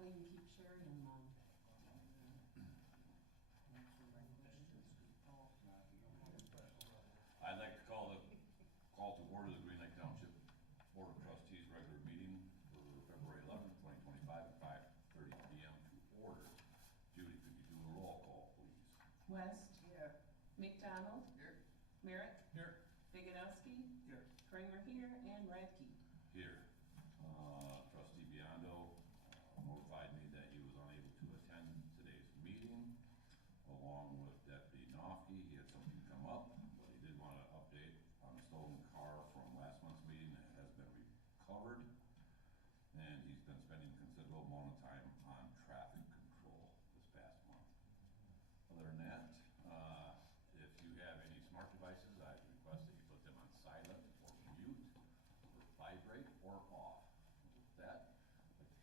that way you keep sharing them on. I'd like to call to order the Green Lake Township Board of Trustees regular meeting for February 11th, 2025 at 5:30 p.m. to order. Judy, could you do a roll call, please? West. Here. McDonald. Here. Merrick. Here. Viganowski. Here. Kramer here, and Radke. Here. Trustee Biondo notified me that he was unable to attend today's meeting, along with Deputy Nofke. He had something come up, but he did want to update on the stolen car from last month's meeting that has been recovered. And he's been spending a considerable amount of time on traffic control this past month. Other than that, if you have any smart devices, I request that you put them on silent or mute, or vibrate, or off. With that,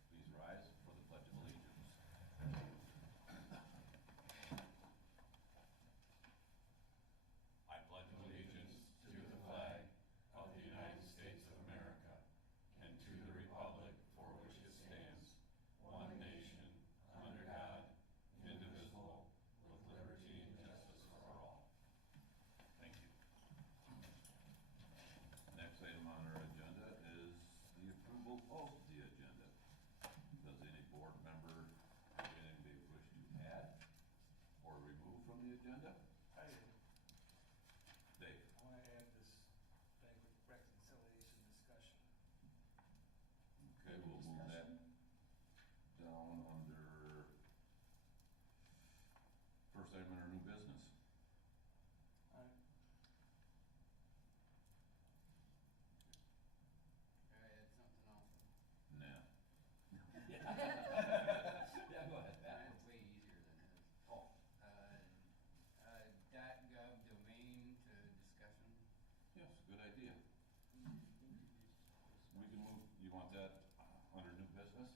please rise for the Pledge of Allegiance. I pledge allegiance to the flag of the United States of America and to the republic for which it stands, one nation, under God, indivisible, with liberty and justice for all. Thank you. Next item on our agenda is the approval of the agenda. Does any board member have anything they wish to add or remove from the agenda? I do. Dave? I want to add this banquet reconciliation discussion. Okay, we'll move that down under first item in our new business. All right. I had something else. Nah. Yeah, go ahead, Pat. It's way easier than this. Oh, .gov domain to discussion. yes, good idea. We can move, you want that under new business?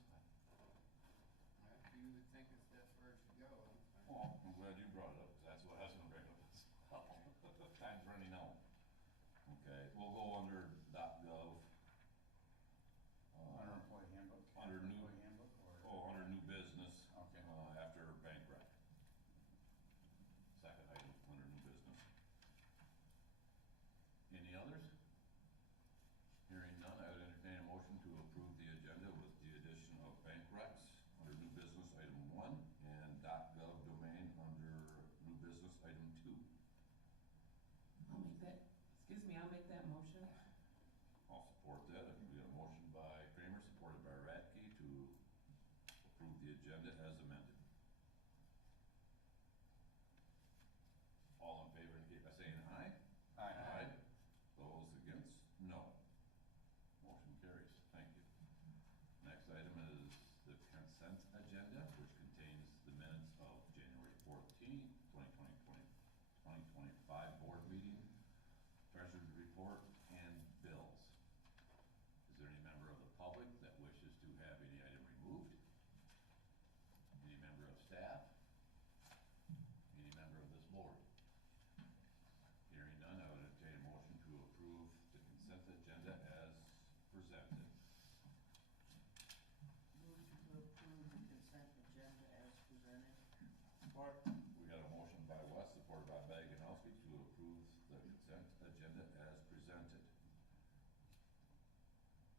If you would think that's where it should go. Well, I'm glad you brought it up, because that's what I was gonna bring up as well. Time's running out. Okay, we'll go under .gov. Under employee handbook? Under new- Employee handbook or? Oh, under new business. Okay. After bank rec. Second item, under new business. Any others? Hearing none, I would entertain a motion to approve the agenda with the addition of bank recs under new business item 1 and .gov domain under new business item 2. I'll make that motion. I'll support that. We got a motion by Kramer, supported by Radke to approve the agenda as amended. All in favor indicate by saying aye. Aye. Those against, no. Motion carries. Thank you. Next item is the consent agenda, which contains the minutes of January 14th, 2025 board meeting, treasurer's report, and bills. Is there any member of the public that wishes to have any item removed? Any member of staff? Any member of this board? Hearing none, I would entertain a motion to approve the consent agenda as presented. Move to approve the consent agenda as presented. Support. We got a motion by West, supported by Baganowski, to approve the consent agenda as presented.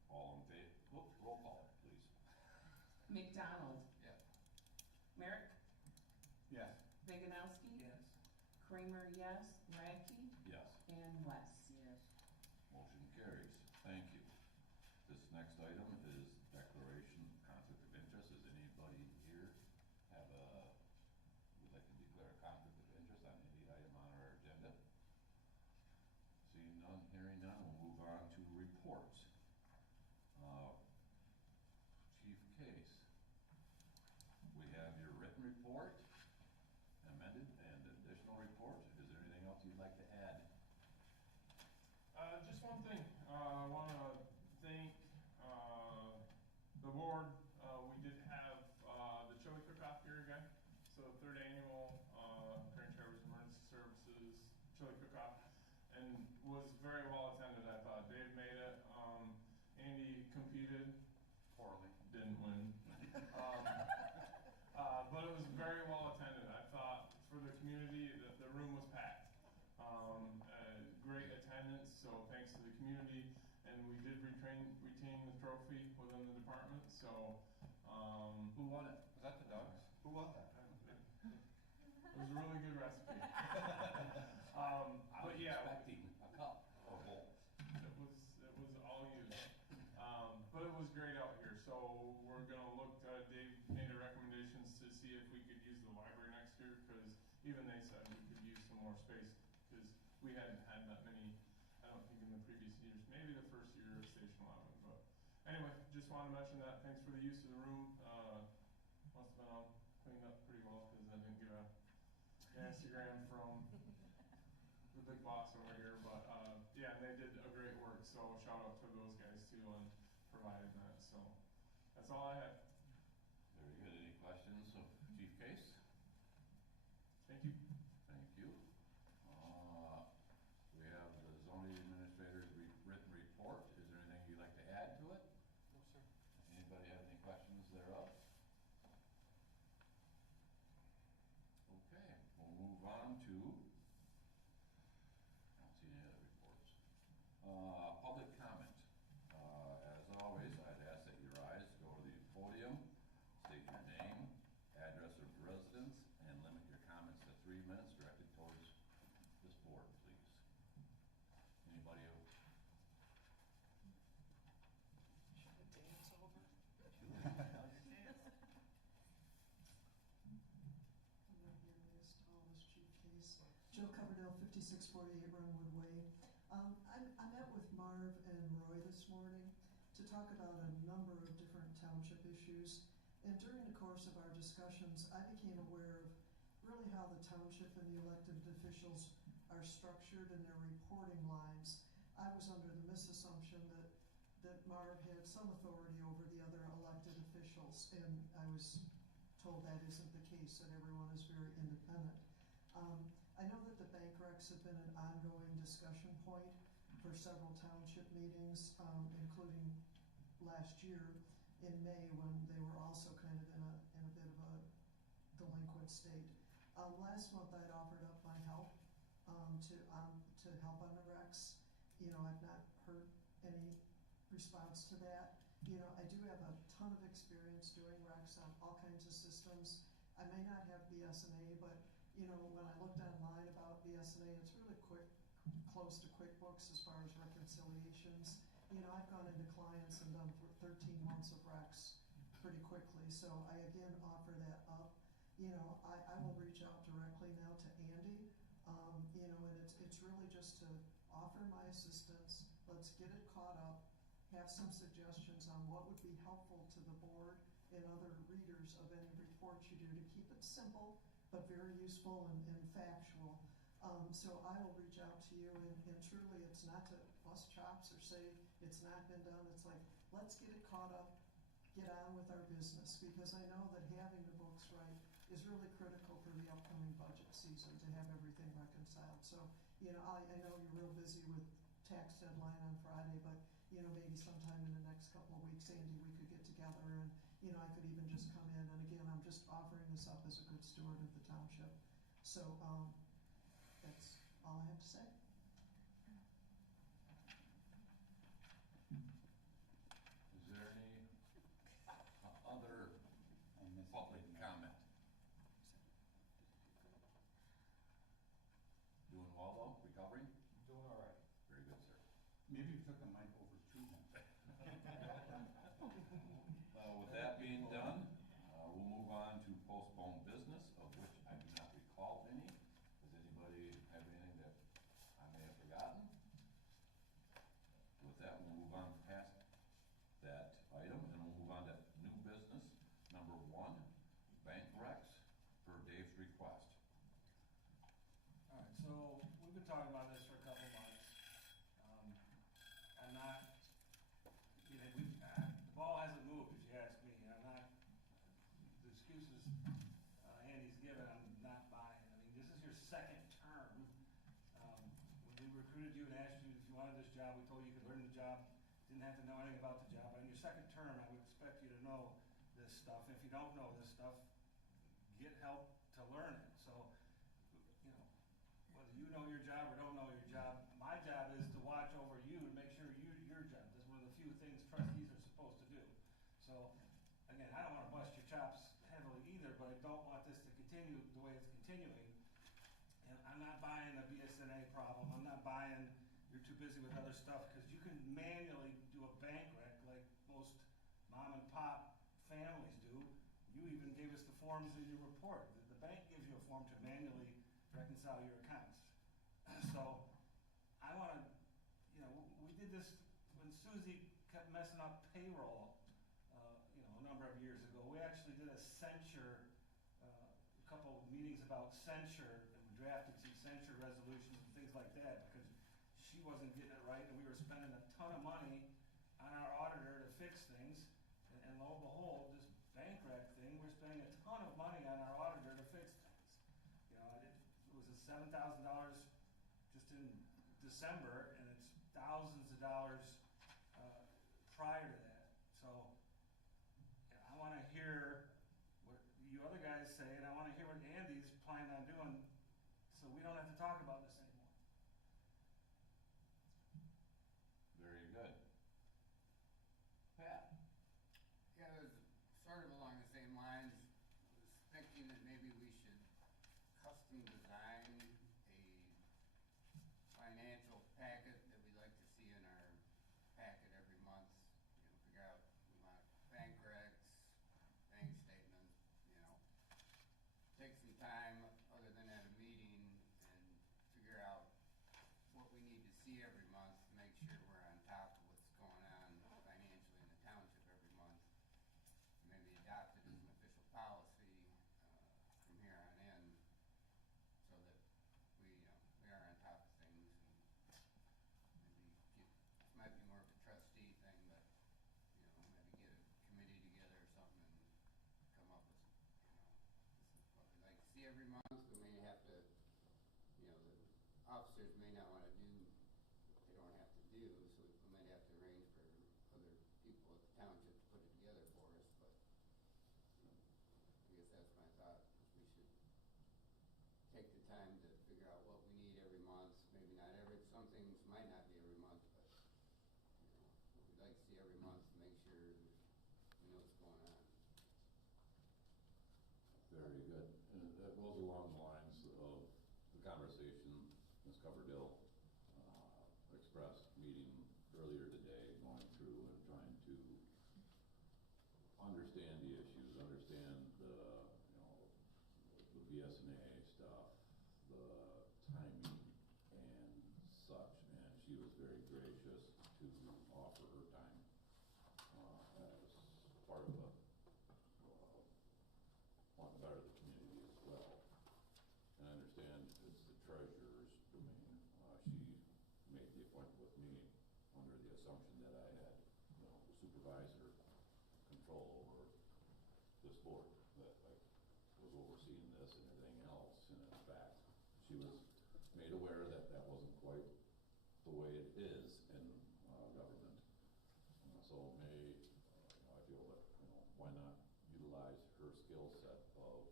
All in favor? Roll call, please. McDonald. Yeah. Merrick. Yes. Viganowski. Yes. Kramer, yes. Radke. Yes. And West. Yes. Motion carries. Thank you. This next item is declaration of conflict of interest. Does anybody here would like to declare a conflict of interest on any item on our agenda? Seeing none, hearing none, we'll move on to reports. Chief Case, we have your written report, amended and additional report. Is there anything else you'd like to add? Just one thing. I want to thank the board. We did have the chili cook-off here again. So third annual Grand Traverse Emergency Services chili cook-off, and was very well attended. I thought Dave made it. Andy competed. Poorly. Didn't win. community, and we did retain the trophy within the department, so, Who won it? Was that the Ducks? Who won that? it was a really good recipe. I But was yeah, expecting a cup or bowl. it was all you. But it was great out here, so we're gonna look, Dave made a recommendations to see if we could use the library next year, cause even they said we could use some more space, cause we hadn't had that many, I don't think in the previous years, maybe the first year of Station 11, but anyway, just wanted to mention that, thanks for the use of the room, must've been all cleaned up pretty well, cause I didn't get a Instagram from the big boss over here, but, yeah, they did a great work, so shout out to those guys too on providing that, so, that's all I have. Very good. Any questions of Chief Case? Thank you. Thank you. We have the zoning administrator's written report. Is there anything you'd like to add to it? No, sir. Anybody have any questions thereof? Okay, we'll move on to, I don't see any other reports. Public comment. As always, I'd ask that you rise, go to the podium, state your name, address of residence, and limit your comments to 3 minutes directed towards this board, please. Anybody who? Should the dance over? Thomas, Chief Case. Jill Coverdale, 5648 Runwood Way. I met with Marv and Roy this morning to talk about a number of different township issues. And during the course of our discussions, I became aware of really how the township and the elected officials are structured in their reporting lines. I was under the misassumption that Marv had some authority over the other elected officials, and I was told that isn't the case, that everyone is very independent. I know that the bank recs have been an ongoing discussion point for several township meetings, including last year in May when they were also kind of in a bit of a delinquent state. Last month I'd offered up my help to help on the recs. You know, I've not heard any response to that. You know, I do have a ton of experience doing recs on all kinds of systems. I may not have BSNA, but you know, when I looked online about BSNA, it's really close to QuickBooks as far as reconciliations. You know, I've gone into clients and done 13 months of recs pretty quickly, so I again offer that up. You know, I will reach out directly now to Andy, you know, and it's really just to offer my assistance. Let's get it caught up, have some suggestions on what would be helpful to the board and other readers of any report you do to keep it simple, but very useful and factual. So I will reach out to you, and truly it's not to bust chops or say it's not been done. It's like, let's get it caught up, get on with our business, because I know that having the books right is really critical for the upcoming budget season to have everything reconciled. So, you know, I know you're real busy with tax deadline on Friday, but, you know, maybe sometime in the next couple of weeks, Andy, we could get together and, you know, I could even just come in, and again, I'm just offering this up as a good steward of the township. So, that's all I have to say. Is there any other public comment? Doing well though? Recovering? Doing all right. Very good, sir. Maybe you took the mic over too much. With that being done, we'll move on to postponed business, of which I do not recall any. Does anybody have anything that I may have forgotten? With that, we'll move on past that item, and we'll move on to new business. Number 1, bank recs per Dave's request. Alright, so we've been talking about this for a couple months. I'm not, you know, the ball hasn't moved, if you ask me. I'm not, the excuses Andy's given, I'm not buying. I mean, this is your second term. When we recruited you and asked you if you wanted this job, we told you you could learn the job, didn't have to know anything about the job. But in your second term, I would expect you to know this stuff. If you don't know this stuff, get help to learn it. So, you know, whether you know your job or don't know your job, my job is to watch over you and make sure few things trustees are supposed to do. So, again, I don't wanna bust your chops heavily either, but I don't want this to continue the way it's continuing. And I'm not buying the BSNA problem, I'm not buying you're too busy with other stuff, cause you can manually do a bank rec like most mom and pop families do. You even gave us the forms in your report. The bank gives you a form to manually reconcile your accounts. So, I wanna, you know, we did this when Susie kept messing up payroll, you know, a number of years ago. We actually did a censure, a couple of meetings about censure, and we drafted some censure resolutions and things like that, because she wasn't getting it right, and we were spending a ton of money on our auditor to fix things. And lo and behold, this bank rec thing, we're spending a ton of money on our auditor to fix things. You know, it was a $7,000 just in December, and it's thousands of dollars prior to that. So, yeah, I wanna hear what you other guys say, and I wanna hear what Andy's planning on doing, so we don't have to talk about this anymore. Very good. Pat? Yeah, it was sort of along the same lines. I was thinking that maybe we should custom design a financial packet that we'd like to see in our packet every month. You know, figure out, we want bank recs, bank statements, you know. Take some time, other than at a meeting, and figure out what we need to see every month to make sure we're on top of what's going on financially in the township every month. Maybe adopt it as an official policy from here on in, so that we are on top of things, and maybe get, this might be more of a trustee thing, but, you know, maybe get a committee together or something and come up with, you know, this is what we like to see every month. We may have to, you know, the officers may not wanna do what they don't have to do, so we might have to arrange for other people at the township to put it together for us, but, you know, I guess that's my thought, is we should take the time to figure out what we need every month, maybe not every, some things might not be every month, but, you know, what we'd like to see every month to make sure we know what's going on. Very good. And that goes along the lines of the conversation Ms. Coverdale expressed meeting earlier today, going through and trying to understand the issues, understand the, you know, the BSNA stuff, the timing and such, and she was very gracious to offer her time as part of a want to better the community as well. And I understand it's the treasurer's domain. She made the appointment with me under the assumption that I had, you know, supervisor control over this board, that I was overseeing this and everything else. And in fact, she was made aware that that wasn't quite the way it is in government. So may, you know, I feel that, you know, why not utilize her skill set of,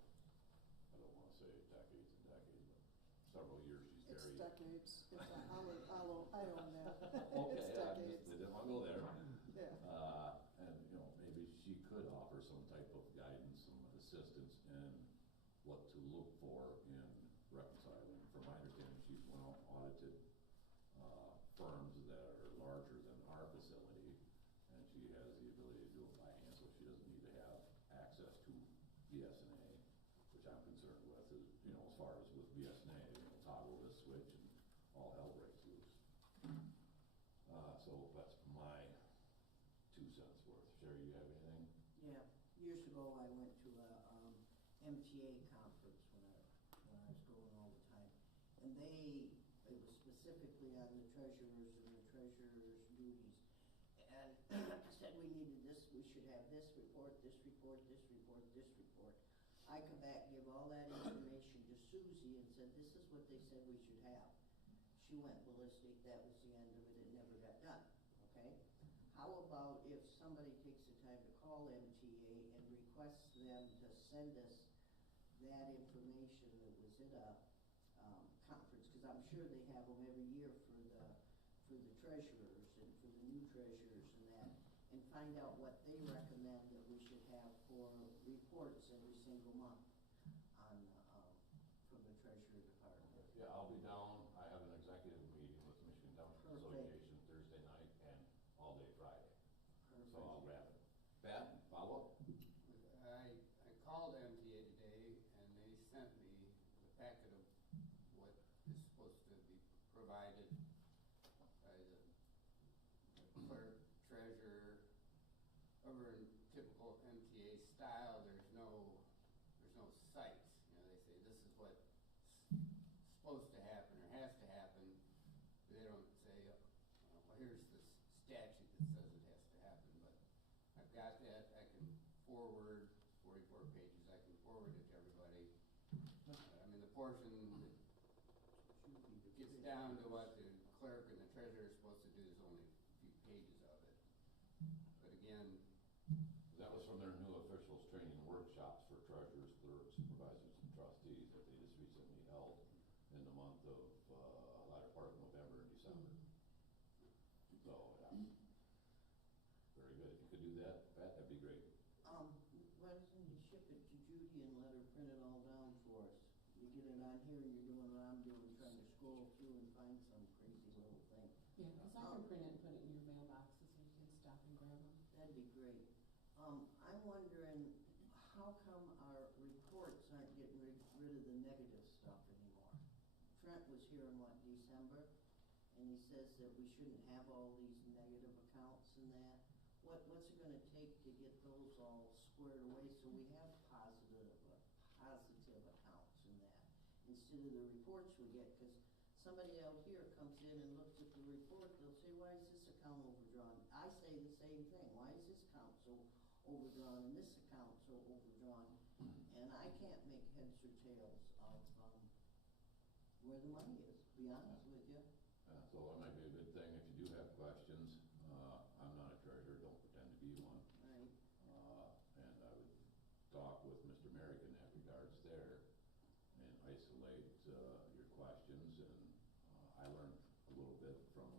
I don't wanna say decades and decades, but several years. She's It's very. decades. I own that. Okay, It's I decades. didn't wanna go there. Yeah. And, you know, maybe she could offer some type of guidance, some assistance in what to look for in reconciling. From my understanding, she's went out audited, firms that are larger than our facility, and she has the ability to do it by hand, so she doesn't need to have access to BSNA, which I'm concerned with, is, you know, as far as with BSNA, you know, toggle this switch and all hell breaks loose. So that's my 2 cents worth. Sherry, you have anything? Yeah, years ago I went to a MTA conference when I was going all the time. And it was specifically on the treasurers and the treasurer's duties. And said we needed this, we should have this report, this report, this report, this report. I come back, give all that information to Susie and said, this is what they said we should have. She went ballistic, that was the end of it, it never got done, okay? How about if somebody takes the time to call MTA and requests them to send us that information that was at a conference, because I'm sure they have them every year for the treasurers, and for the new treasurers and that, and find out what they recommend that we should have for reports every single month on, from the treasurer department. Yeah, I'll be down, I have an executive meeting with the Michigan Township Perfect. Association Thursday night and all day Friday. Perfect. So I'll grab it. Pat, follow up? I called MTA today and they sent me the packet of what is supposed to be provided by the clerk, treasurer. Over in typical MTA style, there's no sites. You know, they say this is what's supposed to happen or has to happen. They don't say, well, here's this statute that says it has to happen, but I've got that. I can forward 44 pages. I can forward it to everybody. I mean, the portion that gets down to what the clerk and the treasurer are supposed to do is only a few pages of it. But again, That was from their new officials training workshops for treasurers, clerks, supervisors, and trustees that they just recently held in the month of, latter part of November and December. So, yeah. Very good. If you could do that, Pat, that'd be great. Why doesn't you ship it to Judy and let her print it all down for us? You get it on here, you're doing what I'm doing, trying to scroll through and find some crazy little thing. Yeah, because I can print it and put it in your mailboxes so you can stop and grab them. That'd be great. I'm wondering, how come our reports aren't getting rid of the negative stuff anymore? Trent was here in what, December? And he says that we shouldn't have all these negative accounts and that. What's it gonna take to get those all squared away so we have positive accounts and that? Instead of the reports we get, cause somebody out here comes in and looks at the report, they'll say, why is this account overdrawn? I say the same thing, why is this account so overdrawn and this account so overdrawn? And I can't make heads or tails of, where the money is, to be honest with you. So that might be a good thing if you do have questions. I'm not a treasurer, don't pretend to be one. Right. And I would talk with Mr. Merrick in that regards there and isolate, your questions. And, I learned a little bit from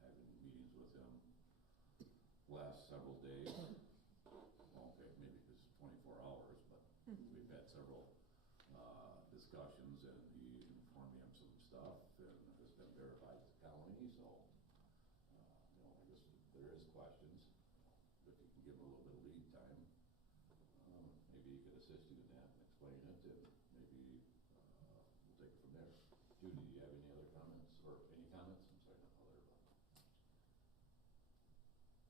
having meetings with him last several days. Well, okay, maybe it's 24 hours, but we've had several, discussions and he informed me of some stuff and has been verified to the county, so, I guess if there is questions, if you can give him a little bit of lead time, maybe he could assist you in that and explain it, and maybe, we'll take it from there. Judy, do you have any other comments, or any comments? I'm sorry, not other, but.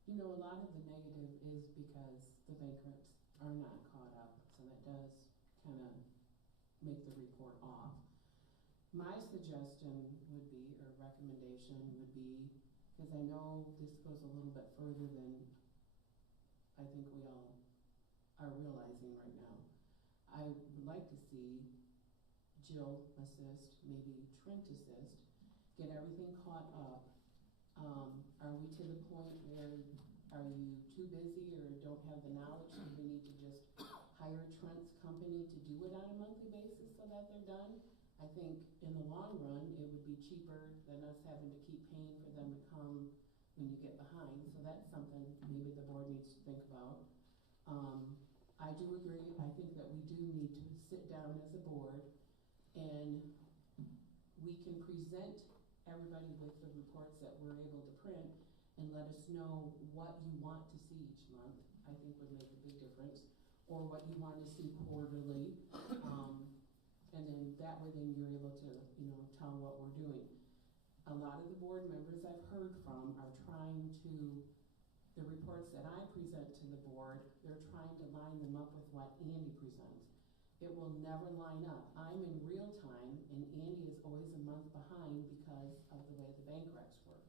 You know, a lot of the negative is because the bankrupts are not caught up, so that does kind of make the report off. My suggestion would be, or recommendation would be, because I know this goes a little bit further than I think we all are realizing right now. I would like to see Jill assist, maybe Trent assist, get everything caught up. Are we to the point where, are you too busy or don't have the knowledge, so we need to just hire Trent's company to do it on a monthly basis so that they're done? I think in the long run, it would be cheaper than us having to keep paying for them to come when you get behind, so that's something maybe the board needs to think about. I do agree, I think that we do need to sit down as a board and we can present everybody with the reports that we're able to print and let us know what you want to see each month, I think would make a big difference, or what you want to see quarterly. And then that way then you're able to, tell what we're doing. A lot of the board members I've heard from are trying to, the reports that I present to the board, they're trying to line them up with what Andy presents. It will never line up. I'm in real time and Andy is always a month behind because of the way the bank recs work.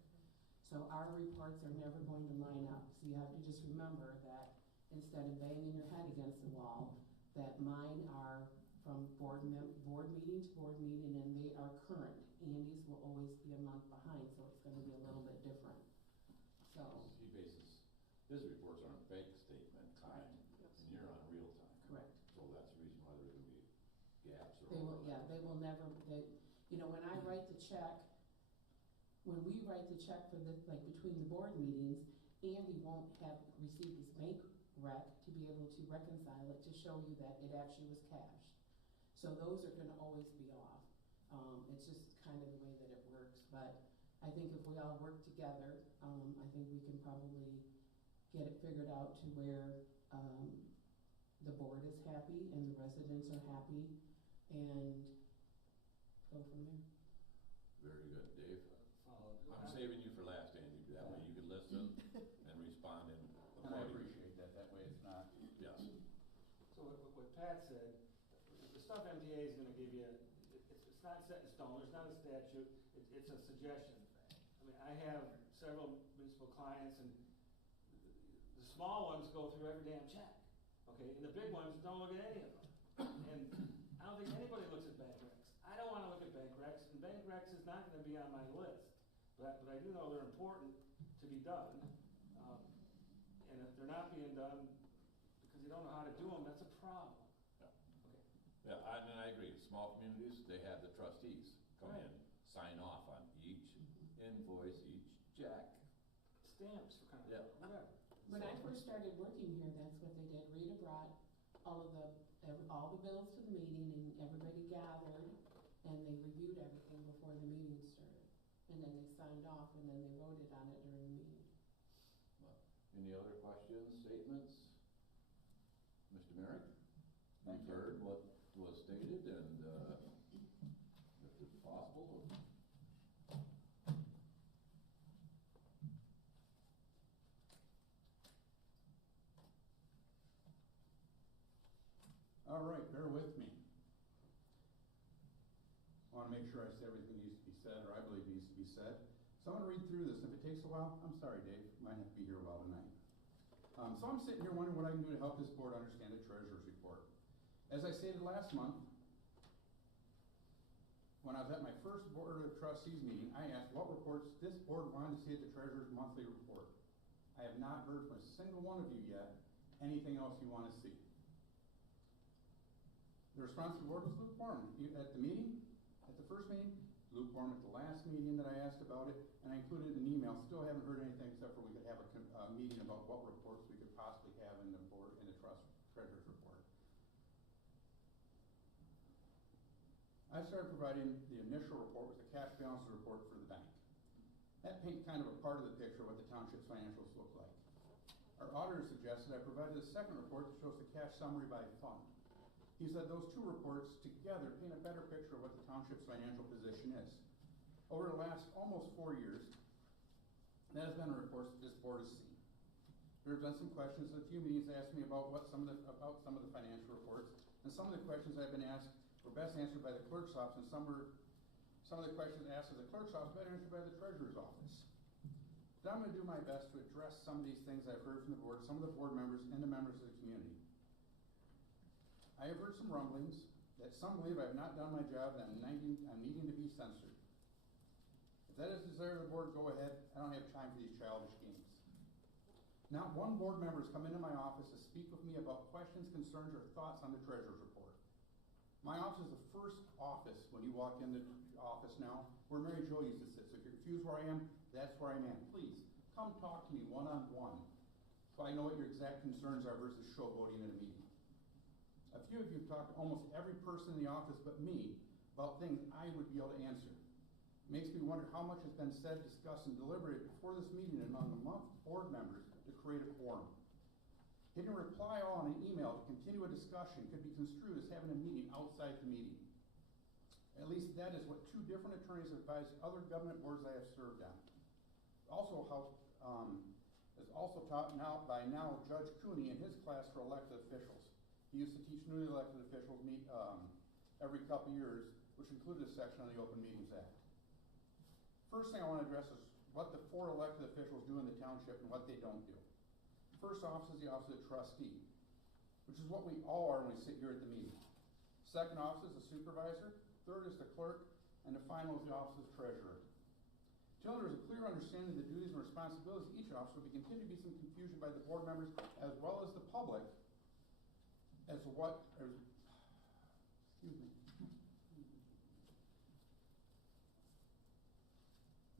So our reports are never going to line up. So you have to just remember that instead of banging your head against the wall, that mine are from board meeting to board meeting and they are current. Andy's will always be a month behind, so it's gonna be a little bit different. So. He bases, his reports are on bank statement time, and you're on real time. Correct. So that's the reason why there's gonna be gaps or. They will, yeah, they will never, when I write the check, when we write the check for the, like between the board meetings, Andy won't have received his bank rec to be able to reconcile it to show you that it actually was cashed. So those are gonna always be off. It's just kind of the way that it works, but I think if we all work together, I think we can probably get it figured out to where, the board is happy and the residents are happy and go from there. Very good, Dave. Follow. I'm saving you for last, Andy, that way you can listen and respond in And I accordingly. appreciate that, that way it's not. Yes, So what Pat said, the stuff MTA is gonna give you, it's not set in stone, there's not a statute, it's a suggestion. I mean, I have several municipal clients and the small ones go through every damn check, okay, and the big ones don't look at any of them. And I don't think anybody looks at bank recs. I don't wanna look at bank recs, and bank recs is not gonna be on my list. But I do know they're important to be done. And if they're not being done because you don't know how to do them, that's a problem. Yeah. Okay. yeah, and I agree, small communities, they have the trustees come in, Right. sign off on each invoice, each check. Stamps for kind Yeah. of, whatever. When I first started working here, that's what they did. Rita brought all of the, all the bills to the meeting and everybody gathered and they reviewed everything before the meeting started. And then they signed off and then they voted on it during the meeting. Any other questions, statements? Mr. Merrick? Thank You've you. heard what was stated and, if it's possible, All right, bear with me. I wanna make sure I say everything needs to be said, or I believe needs to be said. So I'm gonna read through this. If it takes a while, I'm sorry, Dave, you might have to be here a while tonight. So I'm sitting here wondering what I can do to help this board understand the treasurer's report. As I stated last month, when I was at my first board of trustees meeting, I asked what reports this board wanted to see at the treasurer's monthly report. I have not heard from a single one of you yet anything else you wanna see. The response of the board was lukewarm. At the meeting, at the first meeting, lukewarm at the last meeting that I asked about it, and I included an email. Still haven't heard anything except for we could have a meeting about what reports we could possibly have in the board, in the treasurer's report. I started providing the initial report with the cash balance report for the bank. That paints kind of a part of the picture of what the township's financials look like. Our auditor suggested I provided a second report that shows the cash summary by fund. He said those two reports together paint a better picture of what the township's financial position is. Over the last almost 4 years, that has been a report that this board has seen. There have been some questions, a few meetings asked me about some of the financial reports, and some of the questions I've been asked were best answered by the clerk's office, and some of the questions asked of the clerk's office better answered by the treasurer's office. But I'm gonna do my best to address some of these things I've heard from the board, some of the board members, and the members of the community. I have heard some rumblings that some believe I have not done my job and I'm needing to be censored. If that is the desire of the board, go ahead. I don't have time for these childish games. Not one board member has come into my office to speak with me about questions, concerns, or thoughts on the treasurer's report. My office is the first office when you walk in the office now where Mary Jo used to sit. So if you're confused where I am, that's where I am. Please, come talk to me one-on-one so I know what your exact concerns are versus showboating at a meeting. A few of you have talked to almost every person in the office but me about things I would be able to answer. It makes me wonder how much has been said, discussed, and deliberated before this meeting among the board members to create a quorum. Hitting reply all on an email to continue a discussion could be construed as having a meeting outside the meeting. At least that is what two different attorneys have advised other government boards I have served on. Also, is also taught now by Judge Cooney in his class for elected officials. He used to teach newly elected officials every couple years, which included a section on the Open Meetings Act. First thing I want to address is what the 4 elected officials do in the township and what they don't do. First office is the office of the trustee, which is what we all are when we sit here at the meeting. Second office is the supervisor, third is the clerk, and the final is the office of the treasurer. Until there is a clear understanding of the duties and responsibilities of each office, there will continue to be some confusion by the board members as well as the public as to what,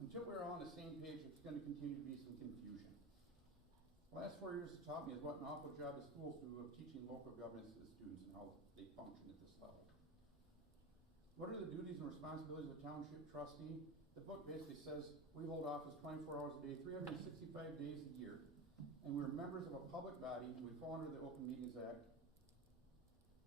Until we're all on the same page, it's gonna continue to be some confusion. The last 4 years have taught me is what an awful job the schools do of teaching local governance to the students and how they function at this level. What are the duties and responsibilities of a township trustee? The book basically says we hold office 24 hours a day, 365 days a year, and we're members of a public body, and we fall under the Open Meetings Act.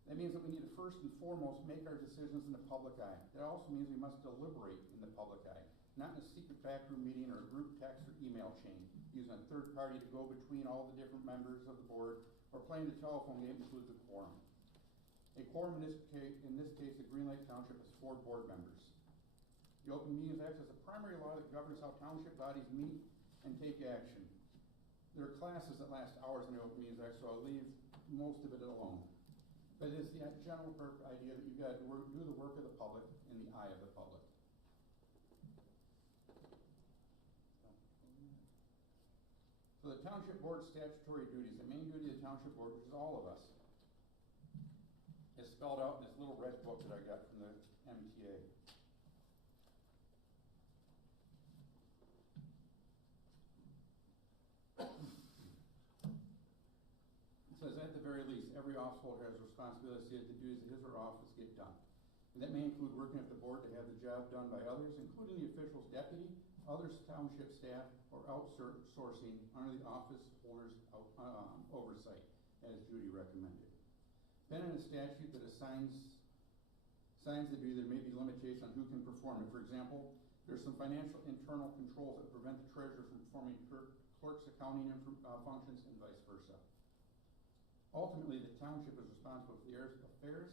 That means that we need to first and foremost make our decisions in the public eye. That also means we must deliberate in the public eye, not in a secret backroom meeting or a group text or email chain, using a third party to go between all the different members of the board, or playing the telephone game to lose a quorum. A quorum in this case, the Green Lake Township has 4 board members. The Open Meetings Act is a primary law that governs how township bodies meet and take action. There are classes that last hours in the Open Meetings Act, so I'll leave most of it alone. But it's the general idea that you've got to do the work of the public in the eye of the public. So the Township Board statutory duties, the main duty of the Township Board, which is all of us, is spelled out in this little red book that I got from the MTA. It says at the very least, every office holder has a responsibility to see that the duties of his or her office get done. And that may include working with the board to have the job done by others, including the official's deputy, others township staff, or outsourcing under the office holder's oversight, as Judy recommended. Then in a statute that assigns the duty, there may be limitation on who can perform it. For example, there's some financial internal controls that prevent the treasurer from performing clerk's accounting functions and vice versa. Ultimately, the township is responsible for the affairs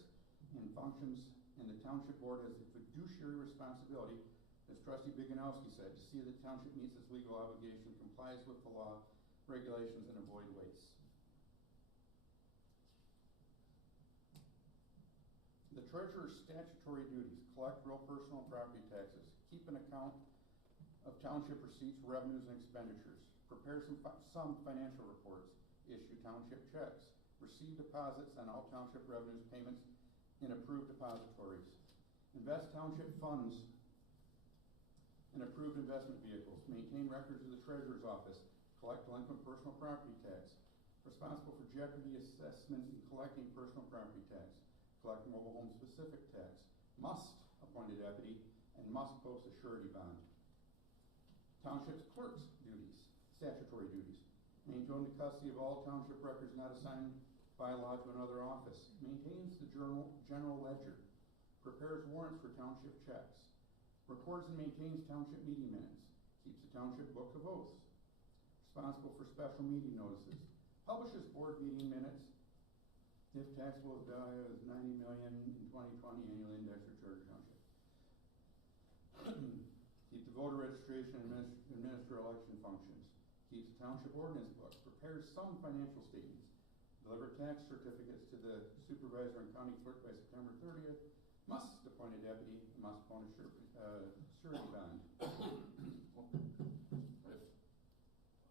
and functions, and the township board has a fiduciary responsibility, as Trustee Biganowski said, to see that the township meets its legal obligation, complies with the law, regulations, and avoid waste. The treasurer's statutory duties: collect real personal and property taxes, keep an account of township receipts, revenues, and expenditures, prepare some financial reports, issue township checks, receive deposits on all township revenues, payments, in approved depositories, invest township funds in approved investment vehicles, maintain records of the treasurer's office, collect delinquent personal property tax, responsible for jeopardy assessments in collecting personal property tax, collect mobile home specific tax, must appoint a deputy, and must post a surety bond. Township's clerk's duties, statutory duties: maintain the custody of all township records not assigned by law to another office, maintains the general ledger, prepares warrants for township checks, records and maintains township meeting minutes, keeps the township book of oaths, responsible for special meeting notices, publishes board meeting minutes, if taxable value is $90 million in 2020 annual index for Charter Township. Keep the voter registration and administer election functions, keeps the township ordinance book, prepares some financial statements, deliver tax certificates to the supervisor and county clerk by September 30th, must appoint a deputy, must appoint a surety bond.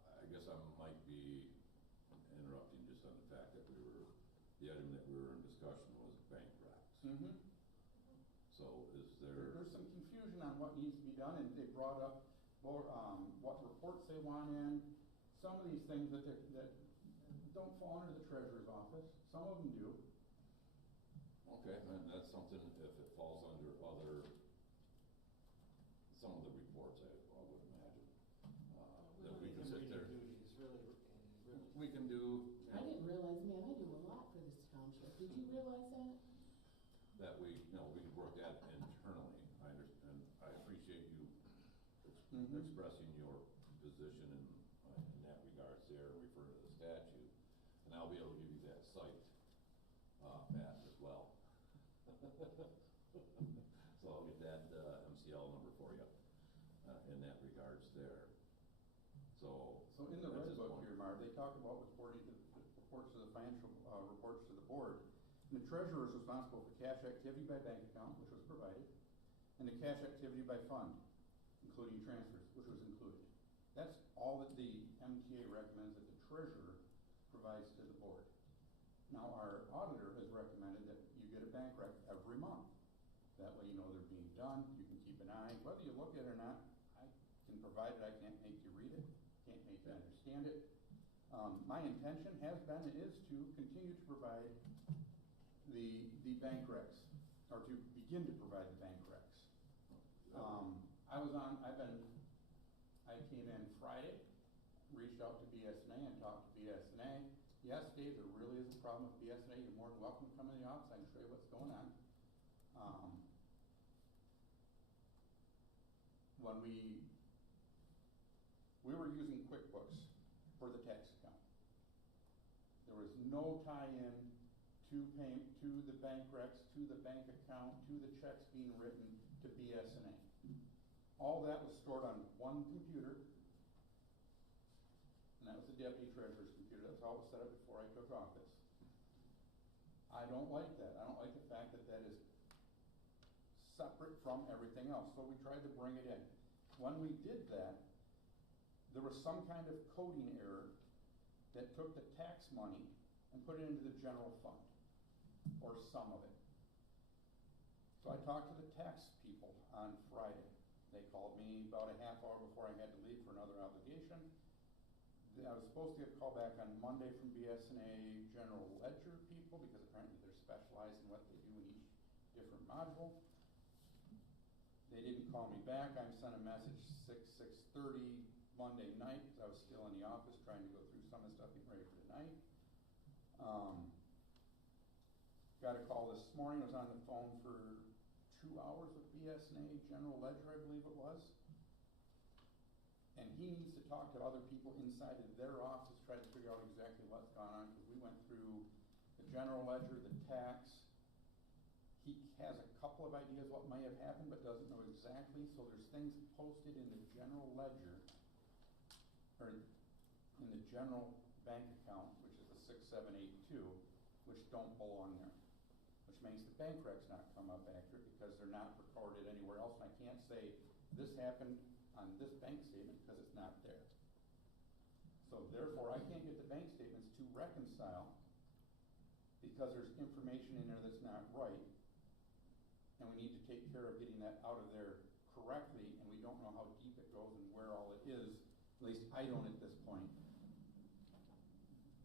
I guess I might be interrupting just on the fact that the item that we were in discussion was bank recs. Mm-hmm. So is There's some confusion on what needs to be done, and they brought up what reports they want in. Some of these things that don't fall under the treasurer's office. Some of them do. Okay, and that's something, if it falls under some of the reports, I would imagine, that we can sit there. We can do, I didn't realize, man, I do a lot for this township. Did you realize that? that we can work that internally. I understand, I appreciate you expressing your position in that regards there, refer to the statute, and I'll be able to give you that site, Pat, as well. So I'll get that, MCL number for you, in that regards there. So in the at red this book point- here, Marv, they talk about reports to the financial reports to the board. And the treasurer is responsible for cash activity by bank account, which was provided, and the cash activity by fund, including transfers, which was included. That's all that the MTA recommends that the treasurer provides to the board. Now, our auditor has recommended that you get a bank rec every month. That way you know they're being done, you can keep an eye. Whether you look at it or not, I can provided I can't make you read it, can't make you understand it. My intention has been and is to continue to provide the bank recs, or to begin to provide the bank recs. I came in Friday, reached out to BSNA and talked to BSNA. Yes, Dave, there really is a problem with BSNA. You're more than welcome to come in the office. I can show you what's going on. When we were using QuickBooks for the tax account. There was no tie-in to the bank recs, to the bank account, to the checks being written to BSNA. All that was stored on one computer, and that was the deputy treasurer's computer. That's how it was set up before I took office. I don't like that. I don't like the fact that that is separate from everything else, so we tried to bring it in. When we did that, there was some kind of coding error that took the tax money and put it into the general fund, or some of it. So I talked to the tax people on Friday. They called me about a half hour before I had to leave for another obligation. I was supposed to get a call back on Monday from BSNA general ledger people, because apparently they're specialized in what they do in each different module. They didn't call me back. I sent a message 6:30 Monday night, because I was still in the office trying to go through some of the stuff, getting ready for tonight. Got a call this morning. I was on the phone for 2 hours with BSNA general ledger, I believe it was. And he needs to talk to other people inside of their office, try to figure out exactly what's gone on, because we went through the general ledger, the tax. He has a couple of ideas what might have happened, but doesn't know exactly, so there's things posted in the general ledger, or in the general bank account, which is the 6782, which don't belong there. Which makes the bank recs not come up accurate, because they're not recorded anywhere else, and I can't say this happened on this bank statement because it's not there. So therefore, I can't get the bank statements to reconcile, because there's information in there that's not right, and we need to take care of getting that out of there correctly, and we don't know how deep it goes and where all it is. At least I don't at this point.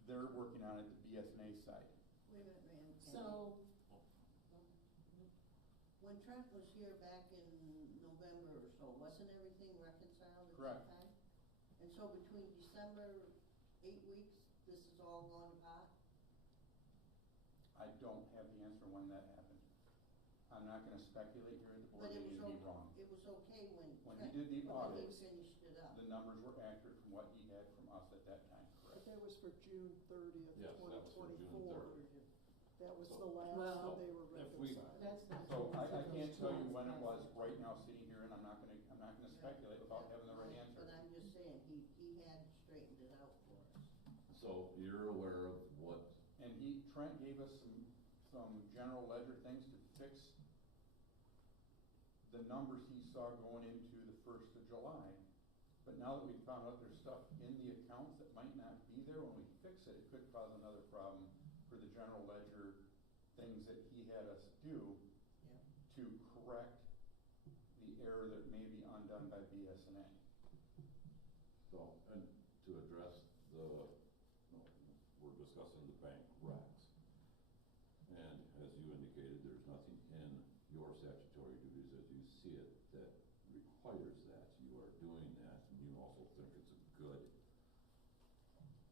They're working on it, the BSNA side. Wait a minute, man. So, When Trent was here back in November or so, wasn't everything reconciled at Correct. that time? And so between December, 8 weeks, this is all gone to pot? I don't have the answer when that happened. I'm not gonna speculate here at the board But it meeting was and be wrong. it was okay when When Trent, he did the when he audits, finished it up? the numbers were accurate from what he had from us at that time, But correct? that was for June 30th, Yes, that was for June 2024. 30th. That was So- the last Well, that they were if we- reconciled. that's not So true. I It was can't tell you 2 when it months was right now sitting here, and I'm not gonna speculate without having the right answer. But I'm just saying, he had straightened it out for us. So you're aware of what, And Trent gave us some general ledger things to fix the numbers he saw going into the 1st of July. But now that we've found out there's stuff in the accounts that might not be there, when we fix it, it could cause another problem for the general ledger things that he had us do Yeah. to correct the error that may be undone by BSNA. so, and to address we're discussing the bank recs. And as you indicated, there's nothing in your statutory duties as you see it that requires that. You are doing that, and you also think it's a good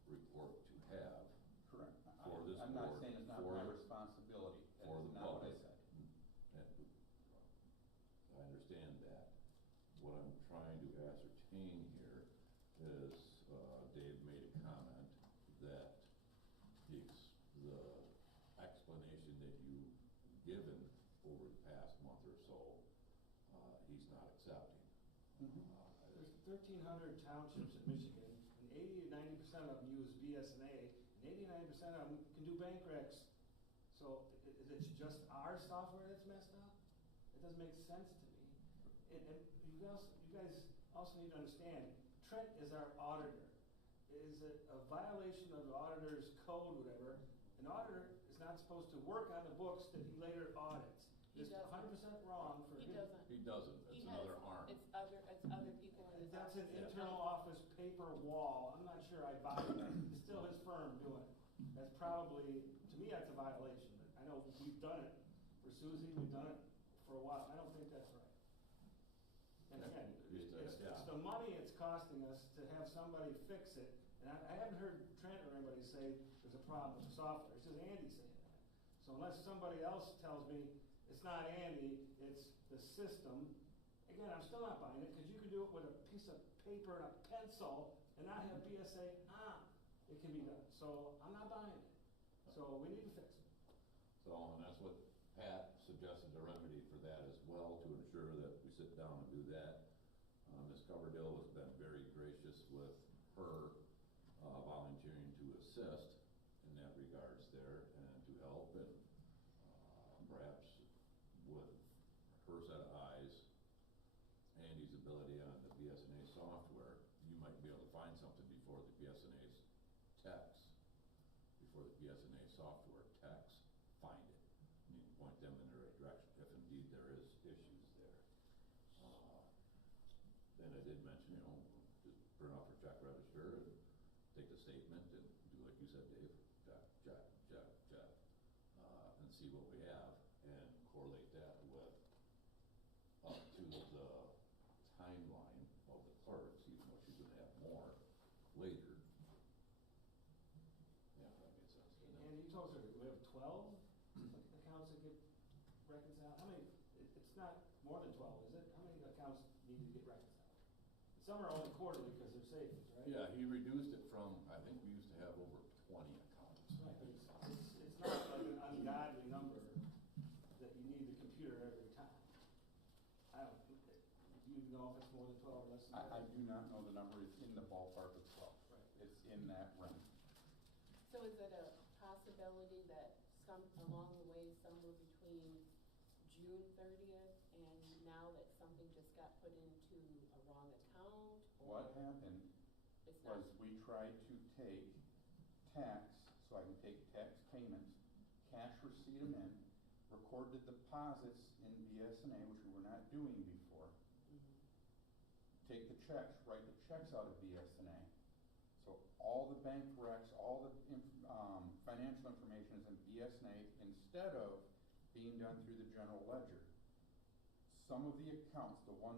report to have Correct. for this I'm not board, saying it's not for my the- responsibility. for That's the not what I public. said. I understand that. What I'm trying to ascertain here is, Dave made a comment that the explanation that you've given over the past month or so, he's not accepting. There's 1,300 townships in Michigan, and 80 to 90% of them use BSNA, and 80 to 90% of them can do bank recs. So is it just our software that's messed up? It doesn't make sense to me. And you guys also need to understand, Trent is our auditor. Is it a violation of the auditor's code, whatever? An auditor is not supposed to work on the books that he later audits. He It's doesn't. 100% wrong for He him. doesn't. He doesn't, He it's has, another arm. it's other people in the his That's an office. internal office paper wall, I'm not sure I buy that, it's still his firm doing it. That's probably, to me, that's a violation, but I know we've done it for Suzie, we've done it for a while, I don't think that's right. And again, it's the money it's costing us to have somebody fix it, and I haven't heard Trent or anybody say there's a problem with the software, it's just Andy saying that. So unless somebody else tells me it's not Andy, it's the system, again, I'm still not buying it, because you can do it with a piece of paper and a pencil and not have BSA on. It can be done, so I'm not buying it. So we need to fix it. So, and that's what Pat suggested a remedy for that as well, to ensure that we sit down and do that. Ms. Coverdale has been very gracious with her, volunteering to assist in that regards there and to help, and, perhaps with her set of eyes, Andy's ability on the BSNA software, you might be able to find something before the BSNA's techs, before the BSNA software techs find it. You can point them in the right direction, if indeed there is issues there. Then I did mention, you know, just print off your check register and take the statement and do like you said, Dave, check, check, check, check, and see what we have, and correlate that with up to the timeline of the clerks, even though she's gonna have more later. Yeah, that makes sense. And you told us we have 12 accounts that get reconciled. How many, it's not more than 12, is it? How many accounts need to get reconciled? Some are only quarterly because they're savings, right? Yeah, he reduced it from, I think we used to have over 20 accounts. Right, but it's not like an ungodly number that you need the computer every time. I don't, do you know if it's more than 12 or less than 12? I do not know the number, it's in the ballpark of 12. Right. It's in that range. So is it a possibility that along the way, somewhere between June 30th and now that something just got put into a wrong account? What happened It's not, was we tried to take tax, so I can take tax payments, cash receipt them in, record the deposits in BSNA, which we were not doing before. Take the checks, write the checks out of BSNA. So all the bank recs, all the financial information is in BSNA instead of being done through the general ledger. Some of the accounts, the 10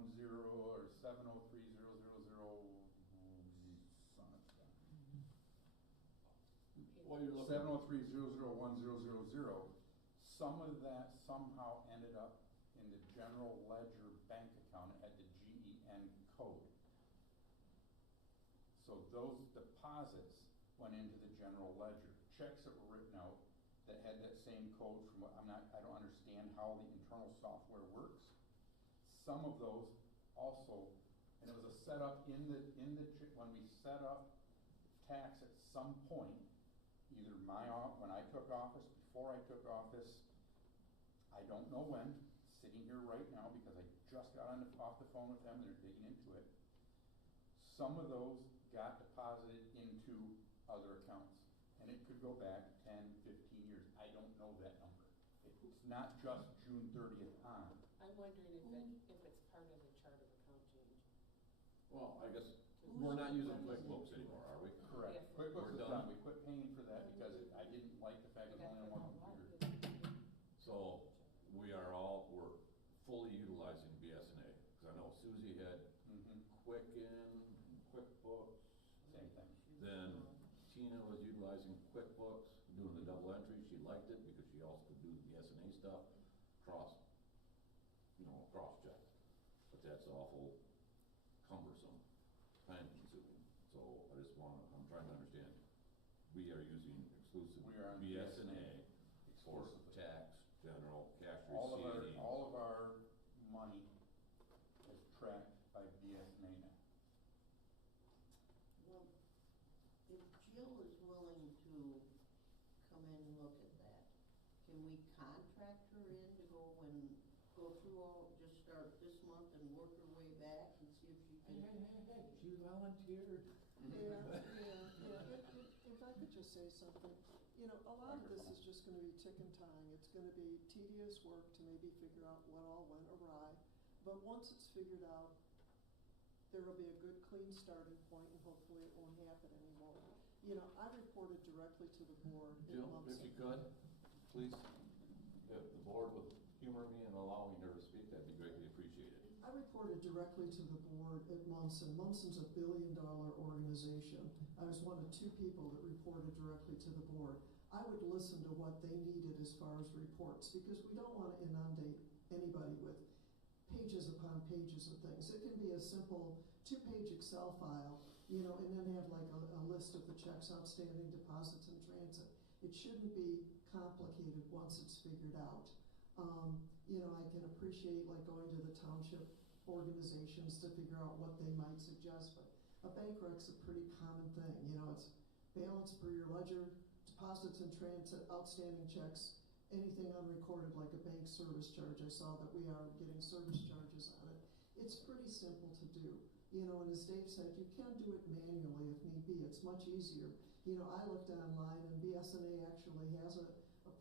or 7030000, Well, you're looking. 703001000, some of that somehow ended up in the general ledger bank account at the GEN code. So those deposits went into the general ledger. Checks that were written out that had that same code from what I don't understand how the internal software works. Some of those also, and it was a setup when we set up tax at some point, either when I took office, before I took office, I don't know when, sitting here right now because I just got off the phone with them, they're digging into it. Some of those got deposited into other accounts, and it could go back 10, 15 years. I don't know that number. It's not just June 30th on. I'm wondering if it's part of the chart of account change. Well, I guess we're not using QuickBooks anymore, are we? Correct. Yes. QuickBooks We're is done. done. We quit paying for that because I didn't like the fact it was only on one computer. So, we're fully utilizing BSNA, because I know Suzie had Quicken, QuickBooks. Same thing. Then Tina was utilizing QuickBooks, doing the double entry, she liked it because she also could do the BSNA stuff, cross-check. But that's awful cumbersome, time consuming, so I'm trying to understand, we are using exclusive We are on BSNA for exclusively. tax, general, cash All receipting. of our money is tracked by BSNA now. Well, if Jill is willing to come in and look at that, can we contract her in to go through just start this month and work her way back and see if she can? Hey, she volunteered. If I could just say something, a lot of this is just gonna be tick and tying. It's gonna be tedious work to maybe figure out what all went awry. But once it's figured out, there will be a good, clean starting point, and hopefully it won't happen anymore. You know, I reported directly to the board in Jill, Munson. if you could, please, if the board would humor me and allow me to speak, that'd be greatly appreciated. I reported directly to the board at Munson. Munson's a billion-dollar organization. I was one of 2 people that reported directly to the board. I would listen to what they needed as far as reports, because we don't want to inundate anybody with pages upon pages of things. It can be a simple 2-page Excel file, you know, and then have like a list of the checks, outstanding, deposits, and transit. It shouldn't be complicated once it's figured out. You know, I can appreciate like going to the township organizations to figure out what they might suggest, but a bank rec's a pretty common thing. You know, it's balance per your ledger, deposits and transit, outstanding checks, anything unrecorded like a bank service charge. I saw that we are getting service charges on it. It's pretty simple to do. You know, and as Dave said, you can do it manually if need be. It's much easier. You know, I looked online and BSNA actually has a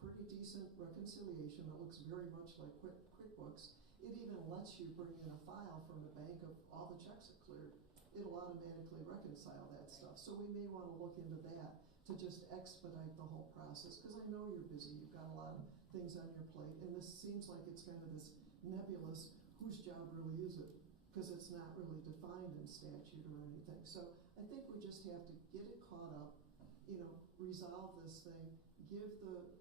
pretty decent reconciliation that looks very much like QuickBooks. It even lets you bring in a file from the bank of all the checks that cleared. It'll automatically reconcile that stuff. So we may want to look into that to just expedite the whole process, because I know you're busy. You've got a lot of things on your plate, and this seems like it's kind of this nebulous, whose job really is it? Because it's not really defined in statute or anything. So I think we just have to get it caught up, you know, resolve this thing, give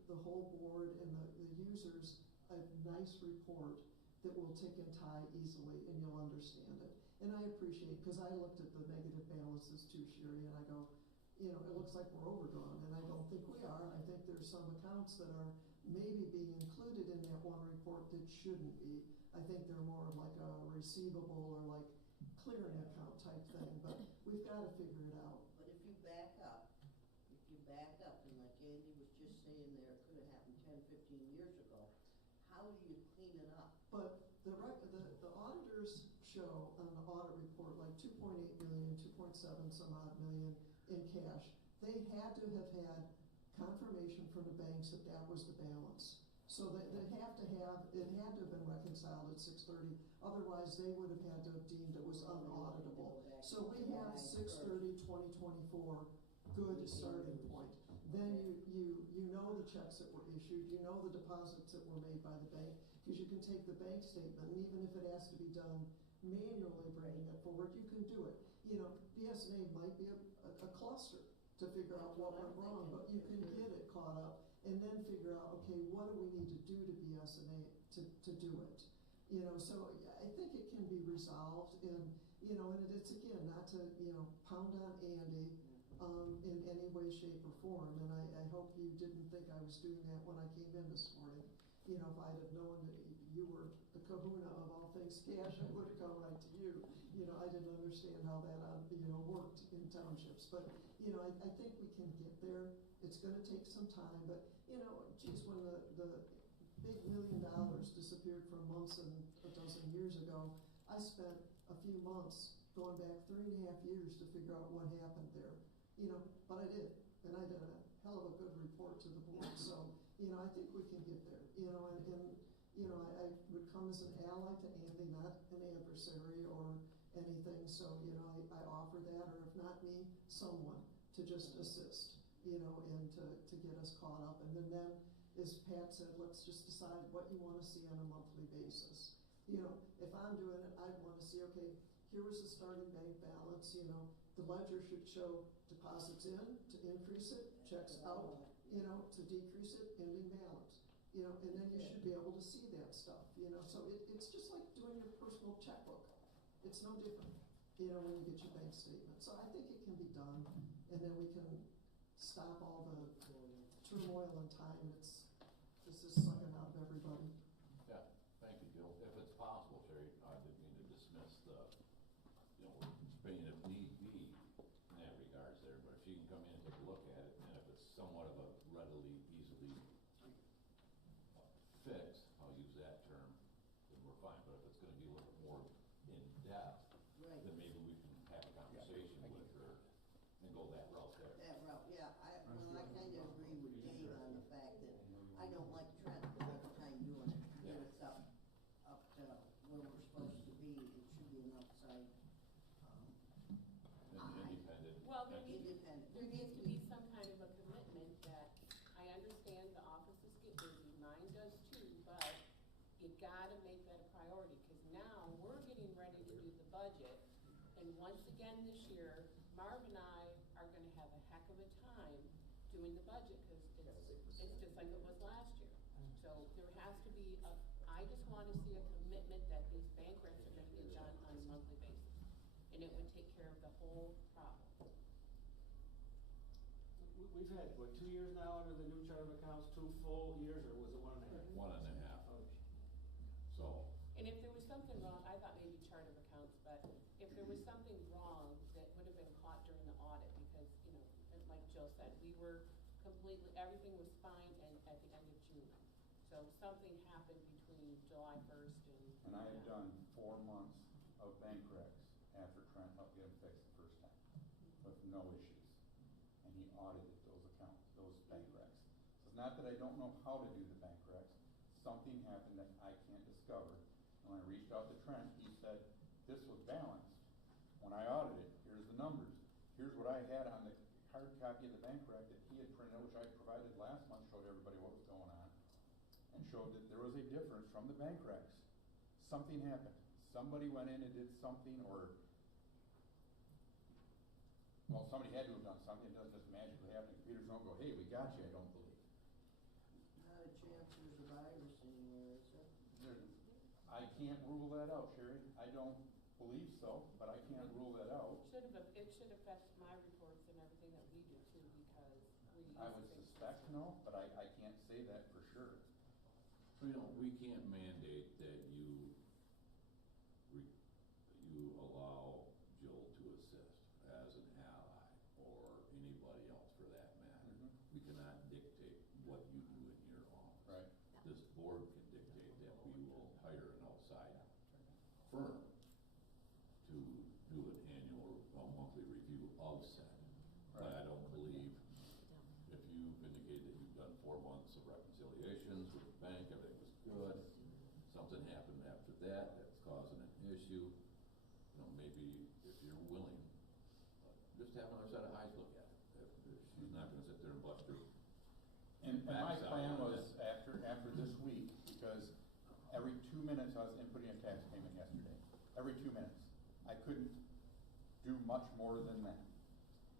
the whole board and the users a nice report that will tick and tie easily, and you'll understand it. And I appreciate, because I looked at the negative balances too, Sherry, and I go, you know, it looks like we're overdrawn, and I don't think we are. I think there's some accounts that are maybe being included in that one report that shouldn't be. I think they're more of like a receivable or like clearing account type thing, but we've got to figure it out. But if you back up, and like Andy was just saying there, it could have happened 10, 15 years ago, how do you clean it up? But the auditors show on the audit report like 2.8 million, 2.7 some odd million in cash. They had to have had confirmation from the banks that that was the balance. So they have to have, it had to have been reconciled at 6/30. Otherwise, they would have had to have deemed it was unauditable. So we have 6/30/2024 good starting point. Then you know the checks that were issued, you know the deposits that were made by the bank, because you can take the bank statement, and even if it has to be done manually bringing it forward, you can do it. You know, BSNA might be a cluster to figure out what went wrong, but you can get it caught up and then figure out, okay, what do we need to do to BSNA to do it? You know, so I think it can be resolved, and, you know, and it's again, not to, you know, pound on Andy in any way, shape, or form, and I hope you didn't think I was doing that when I came in this morning. You know, if I'd have known that you were the kahuna of all things cash, I would have come right to you. You know, I didn't understand how that, you know, worked in townships, but, you know, I think we can get there. It's gonna take some time, but, you know, geez, when the big $1 million disappeared from Munson a dozen years ago, I spent a few months going back 3.5 years to figure out what happened there. You know, but I did, and I did a hell of a good report to the board. So, you know, I think we can get there. You know, and you know, I would come as an ally to Andy, not an adversary or anything. So, you know, I offer that, or if not me, someone to just assist. You know, and to get us caught up. And then, as Pat said, let's just decide what you want to see on a monthly basis. You know, if I'm doing it, I'd want to see, okay, here was the starting bank balance. You know, the ledger should show deposits in to increase it, checks out, you know, to decrease it, ending balance. You know, and then you should be able to see that stuff, you know. So it's just like doing your personal checkbook. It's no different, you know, when you get your bank statement. So I think it can be done, and then we can stop all the turmoil and time this is sucking out of everybody. Yeah, thank you, Jill. If it's possible, Sherry, I didn't mean to dismiss the, you know, opinion if need be in that regards there, but if she can come in and take a look at it, and if it's somewhat of a readily, easily fixed, I'll use that term, then we're fine. But if it's gonna be a little bit more in-depth, Right. then maybe we can have a conversation with her and go that route there. That route, yeah, I kind of agree with Dave on the fact that I don't like trying to spend much time doing it. Get us up to where we're supposed to be. It should be an upside gotta make that a priority, cause now we're getting ready to do the budget. And once again this year, Marv and I are gonna have a heck of a time doing the budget, cause it's just like it was last year. So there has to be I just wanna see a commitment that these bank recs are gonna get done on a monthly basis. And it would take care of the whole problem. We've had, what, 2 years now under the new chart of accounts, 2 full years, or was it 1.5? 1.5. Oh, So, And if there was something wrong, I thought maybe chart of accounts, but if there was something wrong that would have been caught during the audit, because, you know, and like Jill said, we were completely, everything was fine and at the end of June. So something happened between July 1st And I had done 4 months of bank recs after Trent helped get them fixed the first time, with no issues. And he audited those accounts, those bank recs. So it's not that I don't know how to do the bank recs, something happened that I can't discover. And when I reached out to Trent, he said, this was balanced. When I audited, here's the numbers. Here's what I had on the hard copy of the bank rec that he had printed out, which I provided last month, showed everybody what was going on. And showed that there was a difference from the bank recs. Something happened. Somebody went in and did something, or, well, somebody had to have done something. It doesn't just magically happen. Computers don't go, hey, we got you, I don't believe. Not a chance there's a virus anywhere, is there? I can't rule that out, Sherry. I don't believe so, but I can't rule that out. it should affect my reports and everything that we do too, because we use I would things. suspect no, but I can't say that for sure. you know, we can't mandate that you allow Jill to assist as an ally, or anybody else for that matter. Mhm. We cannot dictate what you do in your office. Right. This board can dictate that we will hire an outside firm to do an annual, monthly review of said. But I don't believe, if you indicate that you've done 4 months of reconciliations with the bank, everything was good, something happened after that that's causing an issue, you know, maybe if you're willing, just have another set of eyes look at it. If she's not gonna sit there and bust her. And my Backs out plan on was after this week, because every 2 minutes I was inputting a tax payment yesterday. Every 2 minutes. I couldn't do much more than that.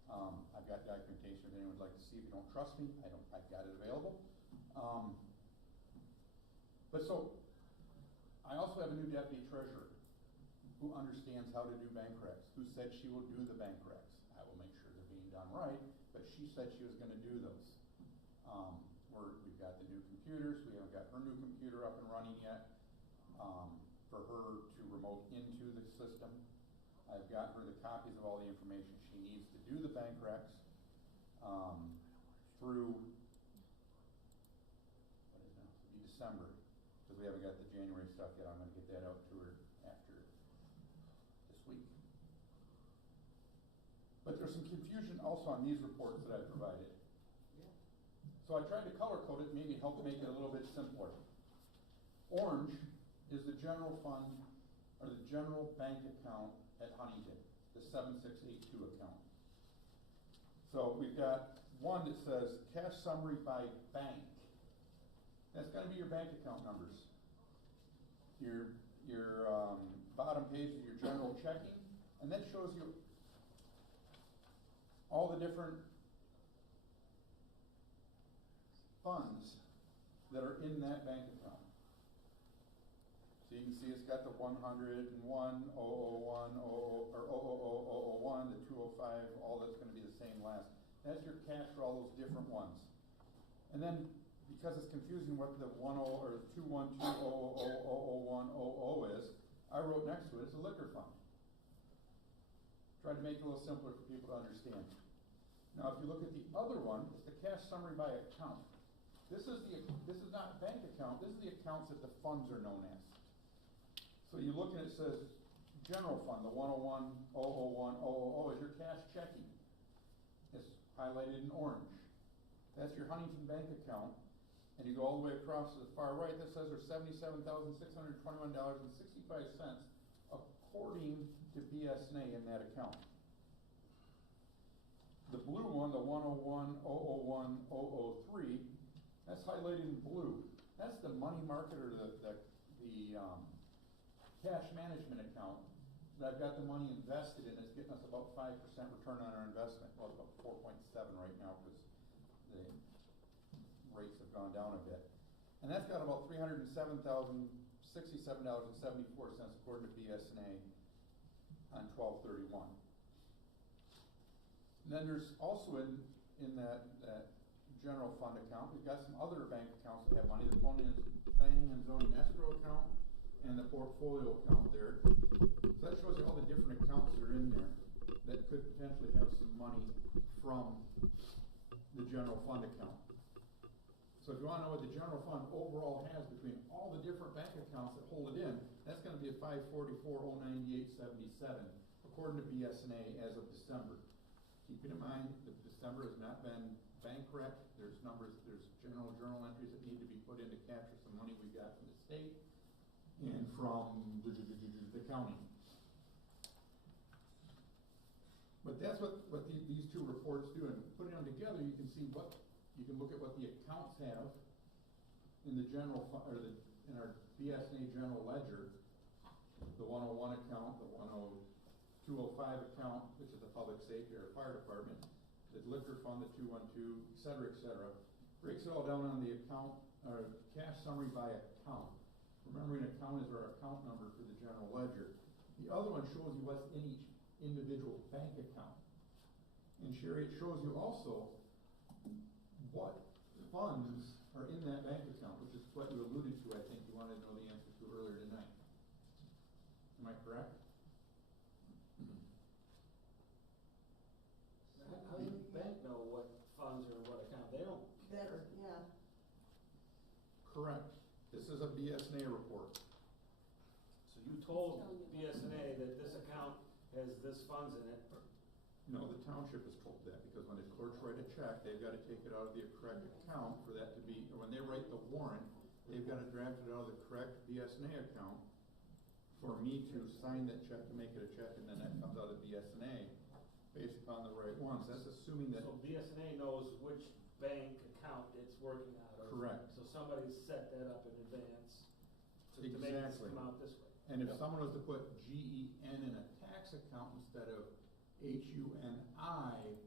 I've got documentation if anyone would like to see. If you don't trust me, I've got it available. But so, I also have a new deputy treasurer who understands how to do bank recs, who said she will do the bank recs. I will make sure they're being done right, but she said she was gonna do those. We've got the new computers, we haven't got her new computer up and running yet, for her to remote into the system. I've got her the copies of all the information she needs to do the bank recs, through, what is it now, it'll be December, because we haven't got the January stuff yet. I'm gonna get that out to her after this week. But there's some confusion also on these reports that I provided. So I tried to color code it, maybe help make it a little bit simpler. Orange is the general fund, or the general bank account at Huntington, the 7682 account. So we've got one that says cash summary by bank. That's gonna be your bank account numbers. Your bottom page of your general checking, and that shows you all the different funds that are in that bank account. So you can see it's got the 101, 001, 00001, the 205, all that's gonna be the same last. That's your cash for all those different ones. And then, because it's confusing what the 10 or 21200001000 is, I wrote next to it, it's a liquor fund. Tried to make it a little simpler for people to understand. Now, if you look at the other one, it's the cash summary by account. This is not bank account, this is the accounts that the funds are known as. So you look and it says general fund, the 101, 001, 000 is your cash checking. It's highlighted in orange. That's your Huntington Bank account. And you go all the way across to the far right, that says there's $77,621.65 according to BSNA in that account. The blue one, the 101, 001, 003, that's highlighted in blue. That's the money market or the cash management account, that I've got the money invested in, it's getting us about 5% return on our investment, well, it's about 4.7 right now, because the rates have gone down a bit. And that's got about $307,067.74 according to BSNA on 12/31. And then there's also in that general fund account, we've got some other bank accounts that have money. The planning and zoning escrow account and the portfolio account there. So that shows you all the different accounts that are in there that could potentially have some money from the general fund account. So if you wanna know what the general fund overall has between all the different bank accounts that hold it in, that's gonna be at $544,098.77 according to BSNA as of December. Keeping in mind that December has not been bank rec, there's general journal entries that need to be put in to capture some money we got from the state and from the county. But that's what these two reports do, and putting them together, you can see you can look at what the accounts have in the general fund, or in our BSNA general ledger, the 101 account, the 205 account, which is the public safety or fire department, the liquor fund, the 212, et cetera, et cetera. Breaks it all down on the account, or cash summary by account. Remembering account is our account number for the general ledger. The other one shows you what's in each individual bank account. And Sherry, it shows you also what funds are in that bank account, which is what you alluded to, I think you wanted to know the answer to earlier tonight. Am I correct? How does the bank know what funds are in what account? They don't care. Yeah. Correct. This is a BSNA report. So you told BSNA that this account has this funds in it. No, the township is told that, because when the clerks write a check, they've gotta take it out of the correct account for that to be, or when they write the warrant, they've gotta draft it out of the correct BSNA account for me to sign that check to make it a check, and then that comes out of BSNA based upon the right ones. That's assuming that. So BSNA knows which bank account it's working out of. Correct. So somebody set that up in advance to make this Exactly. come out this way. And if someone was to put GEN in a tax account instead of HUNI,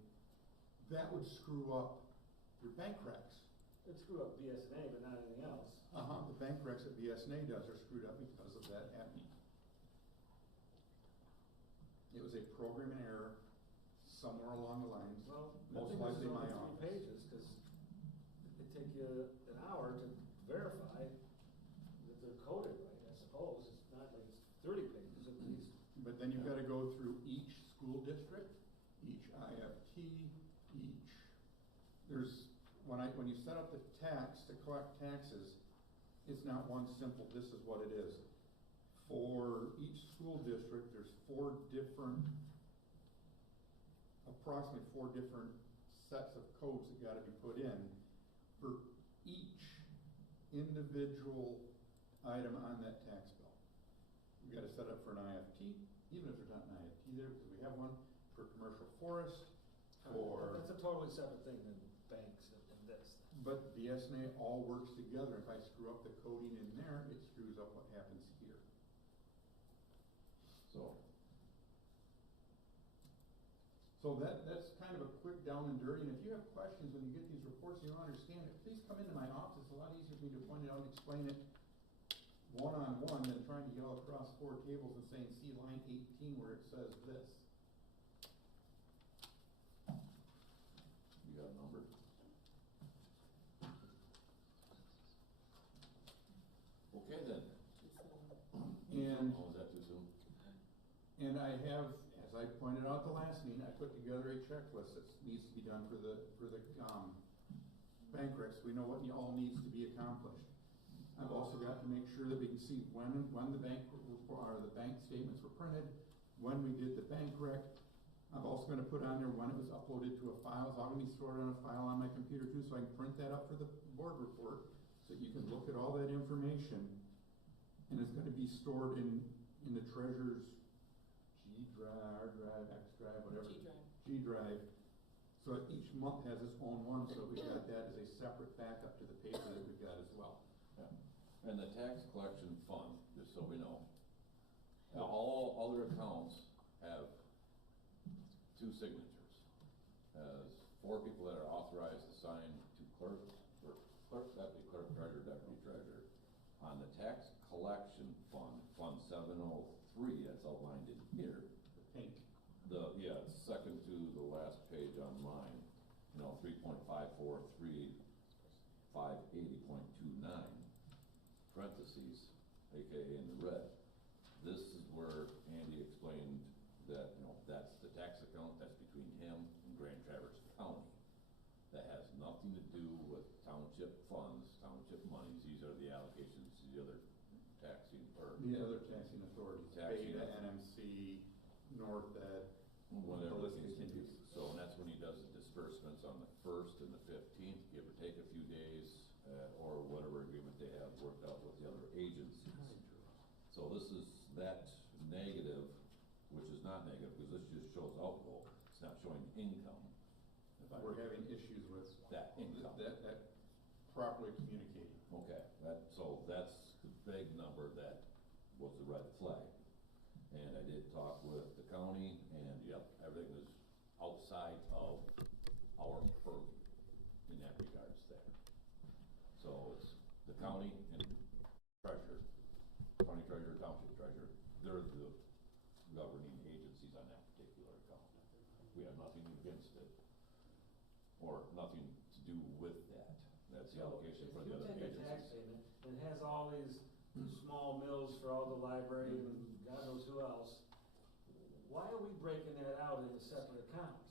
that would screw up your bank recs. It'd screw up BSNA, but not anything else. The bank recs that BSNA does are screwed up because of that happening. It was a programming error somewhere along the lines. Well, Most I think this likely is my only 3 office. pages, because it'd take you an hour to verify that they're coded right, I suppose. It's not like it's 30 pages at least. But then you've gotta go through each school district, each IFT, when you set up the tax to collect taxes, it's not one simple, this is what it is. For each school district, there's approximately four different sets of codes that gotta be put in for each individual item on that tax bill. You gotta set up for an IFT, even if there's not an IFT there, because we have one for commercial forest, That's a totally separate thing than banks and this. but BSNA all works together. If I screw up the coding in there, it screws up what happens here. So that's kind of a quick down and dirty, and if you have questions when you get these reports and you don't understand it, please come into my office. It's a lot easier for me to point it out and explain it one-on-one than trying to yell across 4 tables and saying, see line 18 where it says this. You got a number? Okay then. And Oh, is that too soon? And I have, as I pointed out the last meeting, I put together a checklist that needs to be done for the bank recs. We know what all needs to be accomplished. I've also got to make sure that we can see when the bank statements were printed, when we did the bank rec. I'm also gonna put on there when it was uploaded to a file. It's all gonna be stored on a file on my computer too, so I can print that up for the board report, so you can look at all that information. And it's gonna be stored in the treasurer's G drive, R drive, X drive, whatever. G drive. So each month has its own one, so we got that as a separate backup to the paper that we got as well. And the tax collection fund, just so we know, now all other accounts have two signatures. As 4 people that are authorized to sign to clerk, deputy clerk, treasurer, deputy treasurer. On the tax collection fund, Fund 703, that's outlined in here. The pink. Second to the last page on mine, 3.543,580.29, parentheses, AKA in the red. This is where Andy explained that, that's the tax account, that's between him and Grand Traverse County. That has nothing to do with township funds, township monies. These are the allocations to the other taxing, or The other taxing authorities, Taxing Beta, authorities. NMC, North Ed, whatever the it list continues. So, and that's when he does the disbursements on the 1st and the 15th, give or take a few days, or whatever agreement they have worked out with the other agencies. So this is that negative, which is not negative, because this just shows outgo, it's not showing income. We're having issues with That income. that properly communicating. Okay, so that's the big number that was the red flag. And I did talk with the county, and yep, everything is outside of our purview in that regards there. So it's the county and treasurer, county treasurer, township treasurer, they're the governing agencies on that particular account. We have nothing against it, or nothing to do with that. That's the allocation for the other If you take a tax agencies. payment and has all these small mills for all the library and God knows who else, why are we breaking that out into separate accounts?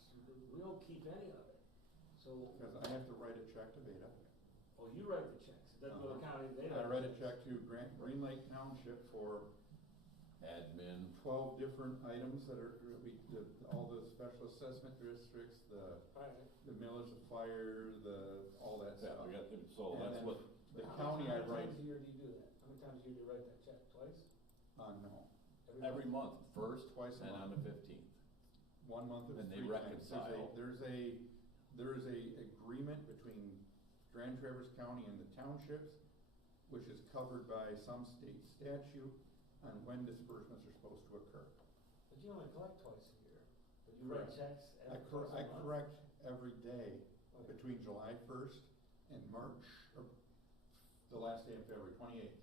We don't keep any of it. So, Because I have to write a check to Beta. oh, you write the checks, it doesn't go to the county, they don't. I write a check to Green Lake Township for Admin, 12 different items that are, all the special assessment districts, Right. the millage, the fire, all that yeah, stuff. we got, so And that's then what, The county I write, How many times a year do you do that? How many times a year do you write that check? Twice? every no, month, first Twice a and on month. the 15th. 1 month is And they 3 times. reconcile. There is a agreement between Grand Traverse County and the townships, which is covered by some state statute on when disbursements are supposed to occur. But you only collect twice a year. But you write checks I every twice a month? correct every day Okay. between July 1st and March, or the last day of February, 28th.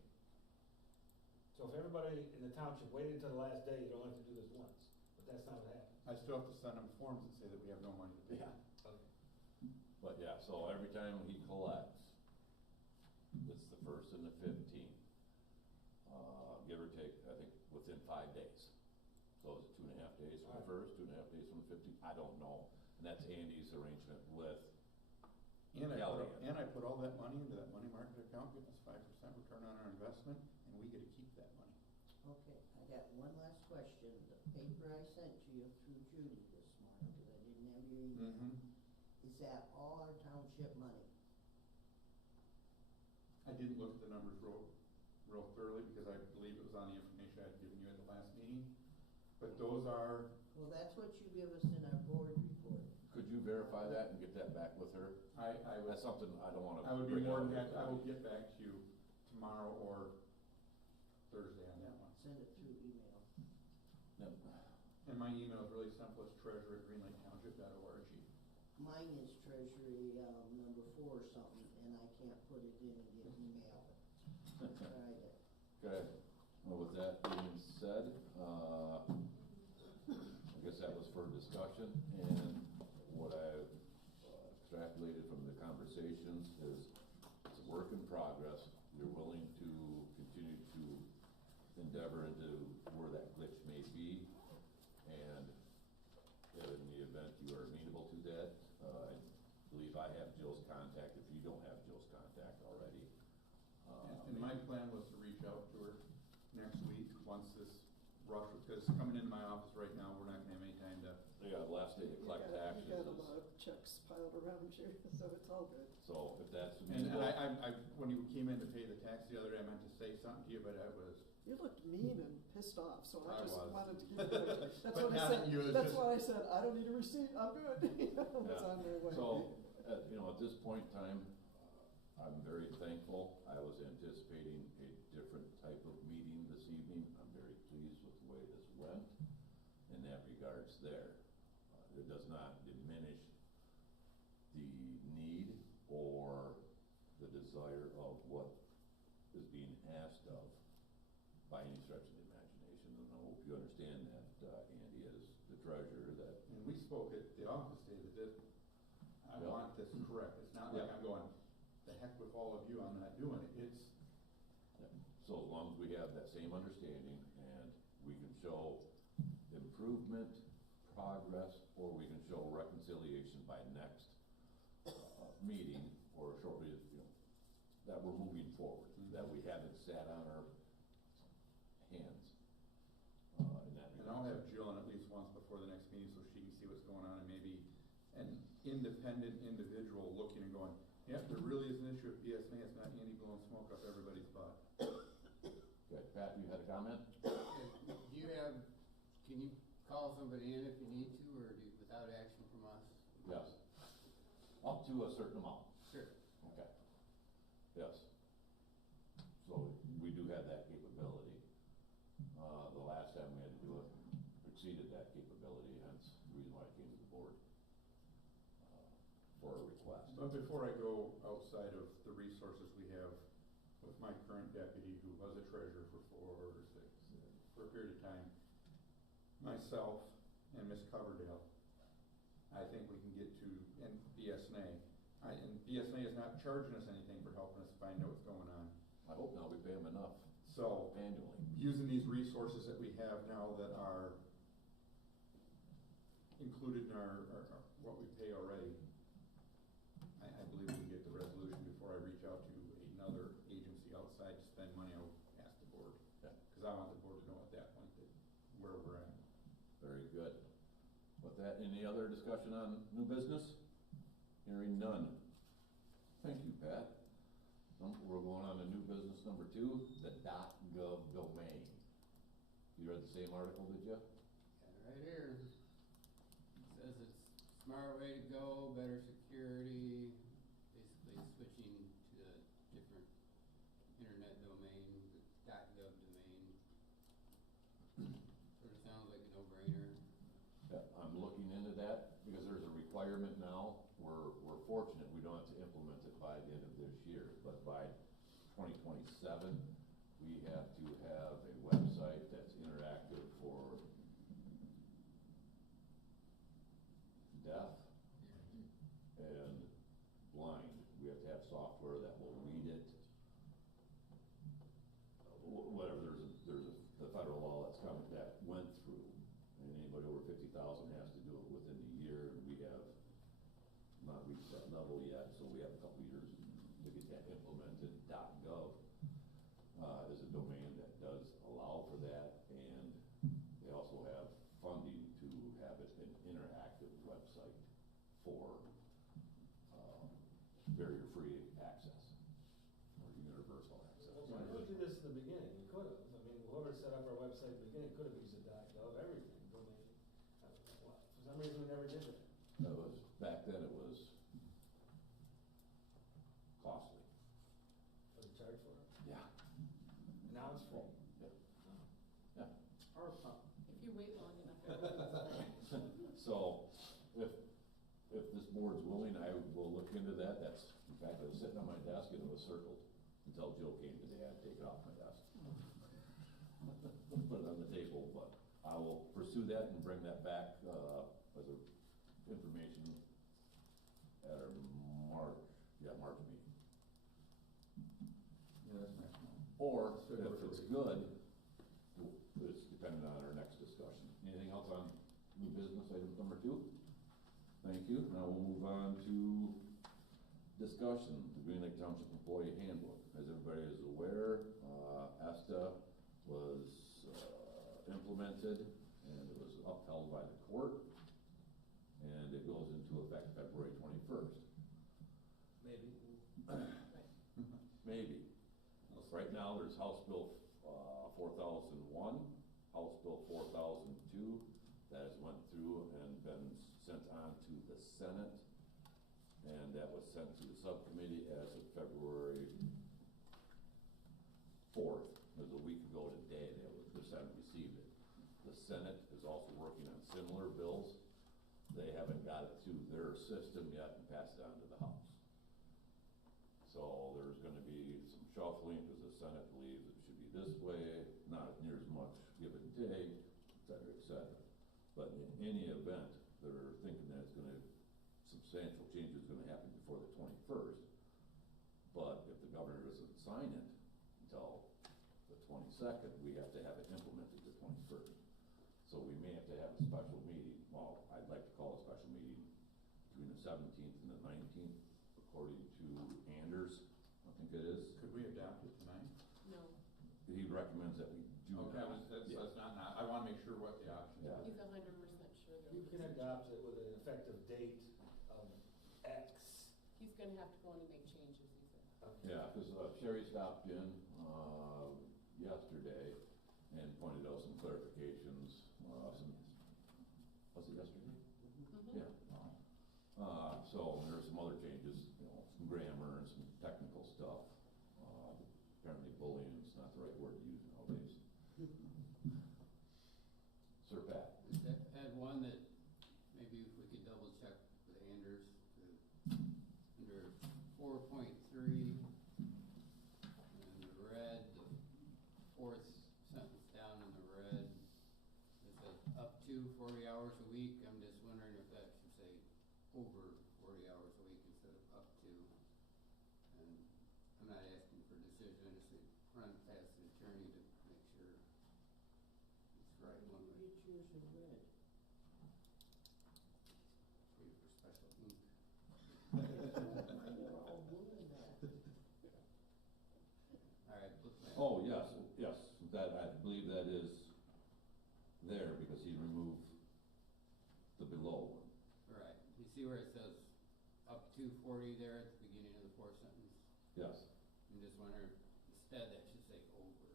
So if everybody in the township waited until the last day, you don't have to do this once, but that's not what happened. I still have to send them forms that say that we have no money to pay. Yeah. Okay. But yeah, so every time he collects, it's the 1st and the 15th. Give or take, I think, within 5 days. So is it 2.5 days from the 1st, 2.5 days from the 15th? I don't know. And that's Andy's arrangement with And Kelly. I put all that money into that money market account, getting us 5% return on our investment, and we get to keep that money. Okay, I got one last question. The paper I sent to you through Judy this morning, because I didn't have your email, is that all our township money? I didn't look at the numbers real thoroughly, because I believe it was on the information I had given you at the last meeting. But those are, Well, that's what you give us in our board report. Could you verify that and get that back with her? I would, That's something I don't wanna I would be bring more up. than happy, I will get back to you tomorrow or Thursday on that one. Send it through email. Yep. And my email is really simple, it's treasurer@greenlaketownship.org. Mine is treasury, number 4 or something, and I can't put it in and get email. Try it. Okay, well, with that being said, I guess that was for discussion, and what I've extrapolated from the conversations is it's a work in progress. You're willing to continue to endeavor into where that glitch may be, and in the event you are amenable to that, I believe I have Jill's contact, if you don't have Jill's contact already. And my plan was to reach out to her next week, once this rush, because coming into my office right now, we're not gonna have any time to, They got last day to collect taxes. We got a lot of checks piled around you, so it's all good. So if that's and amenable, I, when you came in to pay the tax the other day, I meant to say something to you, but I was, You looked mean and pissed off, so I I just was. wanted to give you credit. That's But what I not said, you, it's that's just- why I said, I don't need a receipt, I'm good. You know, it's Yeah. on my way. so, at this point in time, I'm very thankful. I was anticipating a type of meeting this evening. I'm very pleased with the way this went in that regards there. It does not diminish the need or the desire of what is being asked of by any stretch of the imagination. And I hope you understand that, Andy, as the treasurer, that. And we spoke at the office, David, that I Yeah. want this correct. It's not like Yeah. I'm going, the heck with all of you, I'm not doing it. It's, So as long as we have that same understanding and we can show improvement, progress, or we can show reconciliation by next meeting or shortly, that we're moving forward, that we haven't sat on our hands in that and I'll regard. have Jill in at least once before the next meeting so she can see what's going on and maybe an independent individual looking and going, yep, there really is an issue with BSNA. It's not Andy blowing smoke up everybody's butt. Okay, Pat, you had a comment? Can you call somebody in if you need to, or without action from us? Yes. Up to a certain amount. Sure. Okay. Yes. So we do have that capability. The last time we had to do it exceeded that capability, hence the reason why I came to the board for a request. But before I go outside of the resources we have with my current deputy, who was a treasurer for 4 or 6, for a period of time, myself and Ms. Coverdale, I think we can get to, and BSNA. And BSNA is not charging us anything for helping us find out what's going on. I hope now we pay them enough So, annually. using these resources that we have now that are included in our what we pay already, I believe we can get the resolution before I reach out to another agency outside to spend money. I'll ask the board. Yeah. Because I want the board to know at that point that where we're at. Very good. With that, any other discussion on new business? Hearing none. Thank you, Pat. We're going on to new business number 2, the .gov domain. You read the same article, did you? Yeah, right here. It says it's smart way to go, better security, basically switching to a different internet domain, the .gov domain. Sort of sounds like a no-brainer. Yeah, I'm looking into that because there's a requirement now. We're fortunate we don't have to implement it by the end of this year, but by 2027, we have to have a website that's interactive for deaf and blind. We have to have software that will read it. Whatever, the federal law that's coming, that went through, and anybody over 50,000 has to do it within the year, and we have not reached that level yet, so we have a couple years to get that implemented. .gov is a domain that does allow for that, and they also have funding to have it an interactive website for barrier-free access, or universal access. Why didn't you do this in the beginning? You could have. I mean, whoever set up our website in the beginning could have used a .gov, everything, domain. For some reason, we never did that. That was, back then it was costly. Was it charged for it? Yeah. And now it's free. Yeah. Our pump. If you wait long enough, everything's free. So, if this board's willing, I will look into that. That's, in fact, it was sitting on my desk and it was circled until Jill came today. I had to take it off my desk. Put it on the table, but I will pursue that and bring that back, as a information at our March meeting. Yeah, that's next month. Or, That's if February. it's good, it's dependent on our next discussion. Anything else on new business item number 2? Thank you. Now we'll move on to discussion, the Green Lake Township Employee Handbook. As everybody is aware, ESTA was implemented and it was upheld by the court, and it goes into effect February 21st. Maybe. Maybe. Right now, there's House Bill 4001, House Bill 4002, that has went through and been sent on to the Senate, and that was sent to the subcommittee as of February 4th, it was a they haven't got it through their system yet and passed it on to the House. So there's gonna be some shuffling, because the Senate believes it should be this way, not near as much give and take, et cetera, et cetera. But in any event, they're thinking that it's gonna, substantial change is gonna happen before the 21st. But if the governor doesn't sign it until the 22nd, we have to have it implemented the 21st. So we may have to have a special meeting, well, I'd like to call a special meeting between the 17th and the 19th, according to Anders, I think it is. Could we adopt it tonight? No, He recommends that we do. Okay, not. Yeah. that's not, I wanna make sure what the option Yeah. is. he's 100% sure there You was can a adopt change. it with an effective date of X. He's gonna have to go in and make changes, he said. Okay. Yeah, because Sherry stopped in yesterday and pointed out some clarifications, was it yesterday? Mhm. Yeah. So there's some other changes, some grammar and some technical stuff. Apparently bullying is not the right word to use nowadays. Sir Pat? Just add one that maybe if we could double check with Anders, under 4.3, in the red, the fourth sentence down in the red, it says up to 40 hours a week. I'm just wondering if that should say over 40 hours a week instead of up to. And I'm not asking for a decision, I just run it past the attorney to make sure it's right one way. You choose your red. Wait for special ink. You're all blue in that. All right, look back. Oh, yes, that, I believe that is there because he removed the below one. Right, you see where it says up to 40 there at the beginning of the fourth sentence? Yes, I'm just wondering, instead that should say over.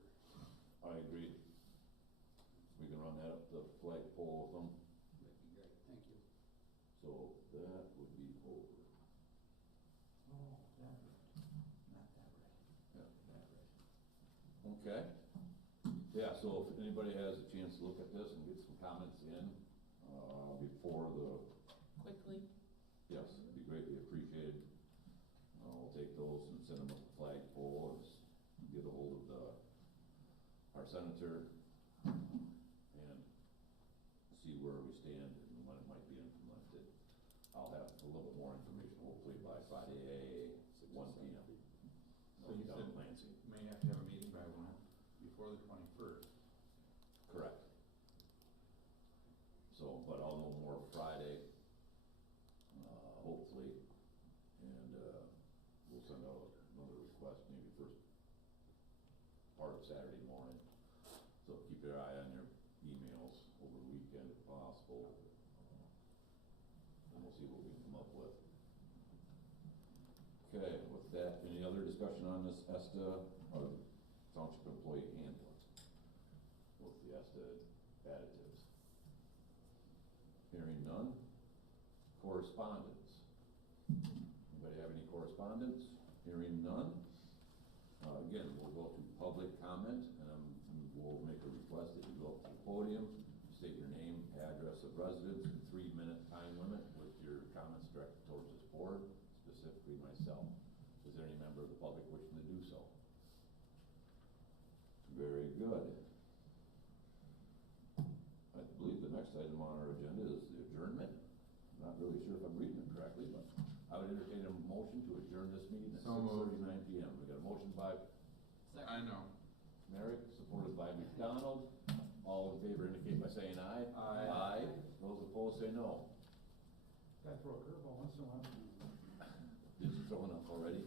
I agree. We can run that up the flagpole with them, That'd be great, thank you. so that would be over. Oh, that right, not that right. Yeah. That right. Okay. Yeah, so if anybody has a chance to look at this and get some comments in, before the, Quickly, yes, it'd be greatly appreciated. We'll take those and send them up the flagpole and get a hold of our senator and see where we stand and when it might be implemented. I'll have a little bit more information hopefully by Friday, 1 p.m. So you Down in said Lansing. may have to have a meeting by when? Before the 21st. Correct. So, but I'll know more Friday, hopefully, and, we'll send out another request maybe first part of Saturday morning. So keep your eye on your emails over the weekend if possible, and we'll see what we can come up with. Okay, with that, any other discussion on this ESTA, or Township Employee Handbook? With the ESTA additives? Hearing none. Correspondence. Anybody have any correspondence? Hearing none. Again, we'll go to public comment, and we'll make a request that you go up to the podium, state your name, address of residence, and 3-minute time limit with your comments directed towards this board, specifically myself. Is there any member of the public wishing to do so? Very good. I believe the next item on our agenda is the adjournment. I'm not really sure if I'm reading it correctly, but I would entertain a motion to adjourn this meeting at So moved. 6:39 p.m. We got a motion by Second. know. Merrick, supported by McDonald. All in favor indicate by saying aye. Aye. Aye. Those opposed say no. Gotta throw a curveball once in a while. Did you throw one up already?